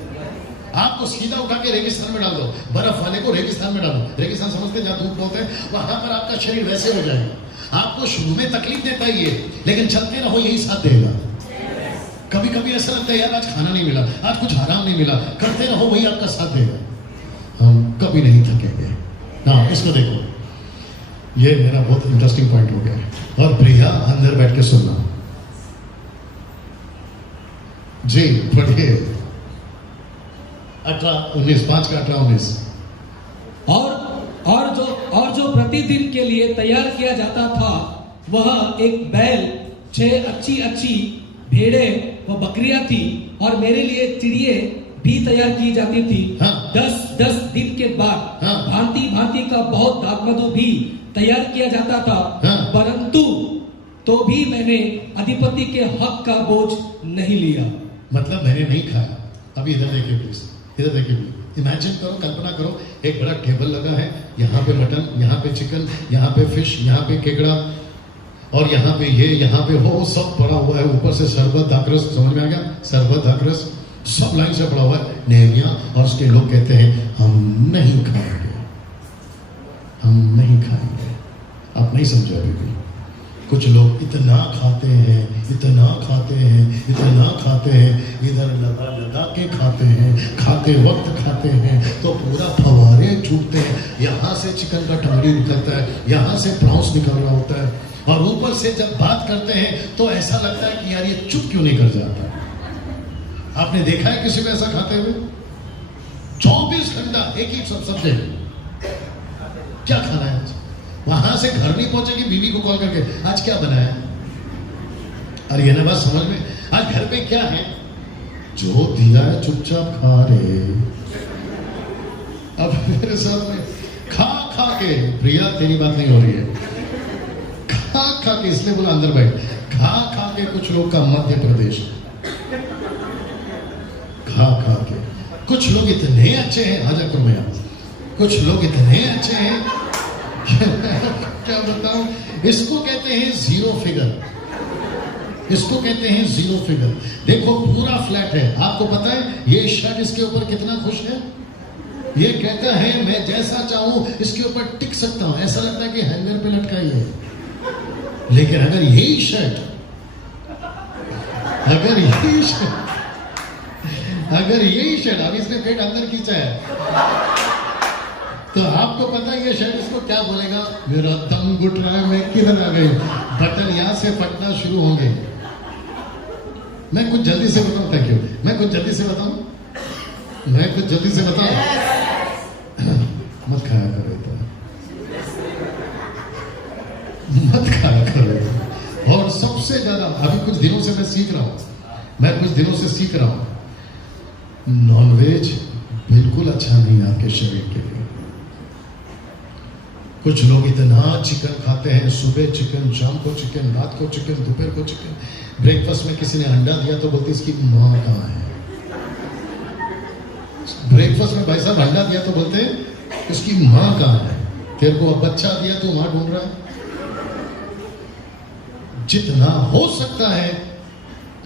आपको सीधा उठा के रेगिस्तान में डाल दो, बर्फ वाले को रेगिस्तान में डालो। रेगिस्तान समझते हैं, जहां धूप बहुत है, वहां पर आपका शरीर वैसे हो जाएगा। आपको शुरू में तकलीफ देता ही है, लेकिन चलते रहो, यही साथ देगा। कभी कभी ऐसा लगता है यार आज खाना नहीं मिला, आज कुछ आराम नहीं मिला, करते रहो, वही आपका साथ देगा। हम कभी नहीं थकेंगे ना। इसको देखो, ये मेरा बहुत इंटरेस्टिंग पॉइंट हो गया है। और प्रिया अंदर बैठ के सुनना जी। पढ़िए 18-19, 5 का 18-19। और जो प्रतिदिन के लिए तैयार किया जाता था, वह एक बैल, 6 अच्छी भेड़ें व बकरियां थी, और मेरे लिए चिड़िए भी तैयार की जाती थी। हाँ। 10 दिन के बाद हाँ। भांति का बहुत दाखमधु भी तैयार किया जाता था। हाँ। परंतु तो भी मैंने अधिपति के हक का बोझ नहीं लिया। मतलब मैंने नहीं खाया। अभी इधर देखिए प्लीज, इधर देखिए प्लीज। इमेजिन करो, कल्पना करो, एक बड़ा टेबल लगा है, यहाँ पे मटन, यहाँ पे चिकन, यहाँ पे फिश, यहाँ पे केकड़ा, और यहाँ पे ये, यहाँ पे वो सब पड़ा हुआ है। ऊपर से शरबत दाकरस, समझ में आ गया? शरबत दाकरस सब लाइन से पड़ा हुआ है। नेहमिया और उसके लोग कहते हैं हम नहीं खाएंगे, हम नहीं खाएंगे। आप नहीं समझे अभी भी। कुछ लोग इतना खाते हैं, इतना खाते हैं, इतना खाते हैं, इधर लगा के खाते हैं, खाते वक्त खाते हैं तो पूरा फवारे छूटते हैं। यहाँ से चिकन का टंगड़ी निकलता है, यहाँ से प्राउंस निकल रहा होता है, और ऊपर से जब बात करते हैं तो ऐसा लगता है कि यार ये चुप क्यों नहीं कर जाता। आपने देखा है किसी को ऐसा खाते हुए? 24 घंटा एक ही सब्जेक्ट, क्या खाना है आज? वहां से घर नहीं पहुंचेगी, बीवी को कॉल करके आज क्या बनाया? अरे ये ना बात समझ में, आज घर पे क्या है? जो दिया है चुपचाप खा रहे। अब मेरे सामने खा खा के, प्रिया तेरी बात नहीं हो रही है, खा खा के, इसलिए बोला अंदर बैठ, खा खा के कुछ लोग का मध्य प्रदेश, खा खा के कुछ लोग इतने अच्छे हैं, हाजर में आप, कुछ लोग इतने अच्छे हैं क्या बताऊं, इसको कहते हैं जीरो फिगर, इसको कहते हैं जीरो फिगर। देखो पूरा फ्लैट है, आपको पता है ये शर्ट इसके ऊपर कितना खुश है, ये कहता है मैं जैसा चाहूं इसके ऊपर टिक सकता हूं, ऐसा लगता है कि हैंगर पे लटकाई है। लेकिन अगर यही शर्ट, अगर यही शर्ट, अब इसने पेट अंदर खींचा है, तो आपको पता है ये शर्ट इसको क्या बोलेगा, मेरा दम घुट रहा है, मैं किधर आ गई, बटन यहां से फटना शुरू होंगे। मैं कुछ जल्दी से बताऊं, थैंक यू, मैं कुछ जल्दी से बताऊं, मैं कुछ जल्दी से बताऊं, मत खाया करो इतना, मत खाया करो। और सबसे ज्यादा अभी कुछ दिनों से मैं सीख रहा हूं, मैं कुछ दिनों से सीख रहा हूं, नॉनवेज बिल्कुल अच्छा नहीं है आपके शरीर के लिए। कुछ लोग इतना चिकन खाते हैं, सुबह चिकन, शाम को चिकन, रात को चिकन, दोपहर को चिकन, ब्रेकफास्ट में किसी ने अंडा दिया तो बोलते इसकी मां कहां है, ब्रेकफास्ट में भाई साहब अंडा दिया तो बोलते उसकी मां कहां है, तेरे को बच्चा दिया तो मां ढूंढ रहा है। जितना हो सकता है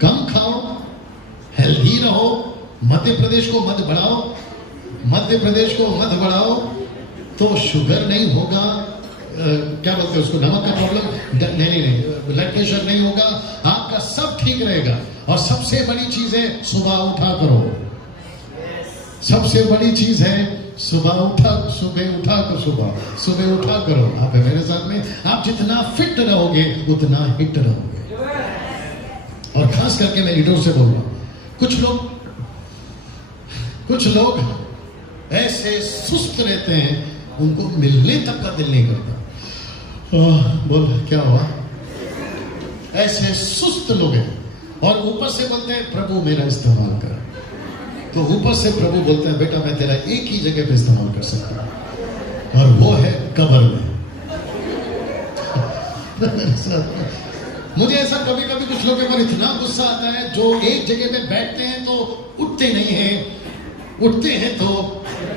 कम खाओ, हेल्दी रहो, मध्य प्रदेश को मत बढ़ाओ, मध्य प्रदेश को मत बढ़ाओ तो शुगर नहीं होगा, क्या बोलते हैं उसको, नमक का प्रॉब्लम नहीं, ब्लड प्रेशर नहीं होगा, आपका सब ठीक रहेगा। और सबसे बड़ी चीज है सुबह उठा करो, सबसे बड़ी चीज है सुबह उठा करो। आप मेरे साथ में, आप जितना फिट रहोगे उतना हिट रहोगे। और खास करके मैं लीडर से बोल रहा हूं, कुछ लोग ऐसे सुस्त रहते हैं, उनको मिलने तक का दिल नहीं करता। बोल क्या हुआ, ऐसे सुस्त लोग हैं और ऊपर से बोलते हैं प्रभु मेरा इस्तेमाल कर, तो ऊपर से प्रभु बोलते हैं बेटा मैं तेरा एक ही जगह पे इस्तेमाल कर सकता हूं और वो है कब्र में। मुझे ऐसा कभी कभी कुछ लोगों पर इतना गुस्सा आता है जो एक जगह पे बैठते हैं तो उठते नहीं हैं, उठते हैं तो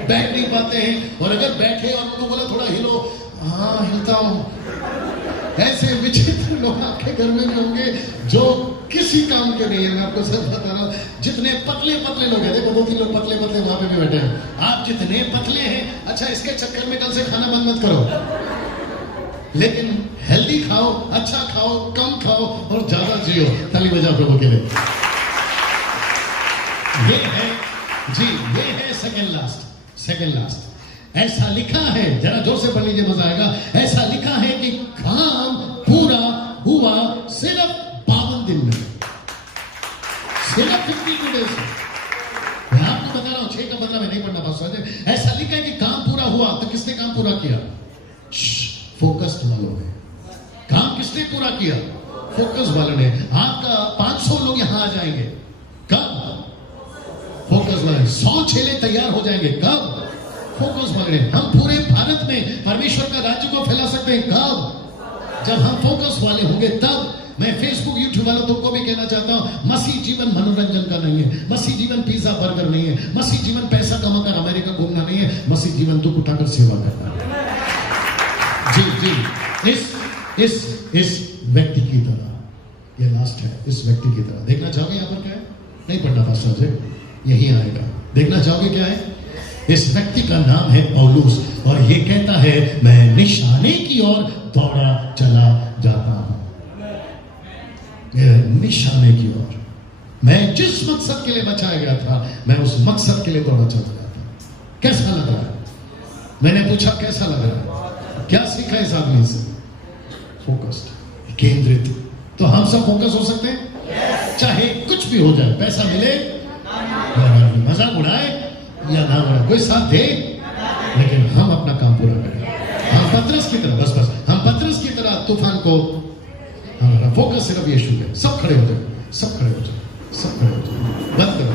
बैठ नहीं पाते हैं, और अगर बैठे और उनको बोला थोड़ा हिलो, हाँ हिलता हूं। ऐसे विचित्र लोग आपके घर में भी होंगे जो किसी काम के नहीं है। मैं आपको सच बता रहा हूं, जितने पतले पतले लोग हैं, देखो 2-3 लोग पतले पतले वहां पे भी बैठे हैं, आप जितने पतले हैं, अच्छा इसके चक्कर में कल से खाना बंद मत करो, लेकिन हेल्दी खाओ, अच्छा खाओ, कम खाओ और ज्यादा जियो। ताली बजाओ प्रभु के लिए। ये है जी, ये है सेकंड लास्ट। ऐसा लिखा है, जरा जोर से पढ़ लीजिए, मजा आएगा। ऐसा लिखा है कि काम पूरा हुआ सिर्फ 52 दिन में, सिर्फ 52 डेज। मैं आपको बता रहा हूं, 6 का बदला मैं नहीं पढ़ना पाऊंगा। ऐसा लिखा है कि काम पूरा हुआ, तो किसने काम पूरा किया? फोकस्ड वालों ने। काम किसने पूरा किया? फोकस वालों ने। आपका 500 लोग यहां आ जाएंगे, कब? फोकस वाले। 100 चेले तैयार हो जाएंगे, कब? फोकस वाले। हम पूरे भारत में परमेश्वर का राज्य को फैला सकते हैं, कब? जब हम फोकस वाले होंगे तब। मैं फेसबुक यूट्यूब वालों तुमको भी कहना चाहता हूं, मसीह जीवन मनोरंजन का नहीं है, मसीह जीवन पिज्जा बर्गर नहीं है, मसीह जीवन पैसा कमाकर अमेरिका घूमना नहीं है, मसीह जीवन दुख उठाकर सेवा करना है। जी, इस व्यक्ति की तरह, ये लास्ट है, इस व्यक्ति की तरह। देखना चाहोगे यहां पर क्या है? नहीं पढ़ना पास्टर जी, यही आएगा। देखना चाहोगे क्या है? इस व्यक्ति का नाम है पौलुस, और ये कहता है मैं निशाने की ओर दौड़ा चला जाता हूं, निशाने की ओर। मैं जिस मकसद के लिए बचाया गया था, मैं उस मकसद के लिए दौड़ा चला जाता हूं। कैसा लग रहा है? मैंने पूछा कैसा लग रहा है? क्या सीखा इस आदमी से? फोकस्ड, केंद्रित। तो हम सब फोकस हो सकते हैं, चाहे कुछ भी हो जाए, पैसा मिले, मजाक उड़ाए या ना उड़ाए, कोई साथ दे, लेकिन हम अपना काम पूरा करें। हम पतरस की तरह, बस हम पतरस की तरह तूफान को, हमारा फोकस सिर्फ यीशु है। सब खड़े हो जाए, सब खड़े हो जाए, सब खड़े हो जाए, बंद करो।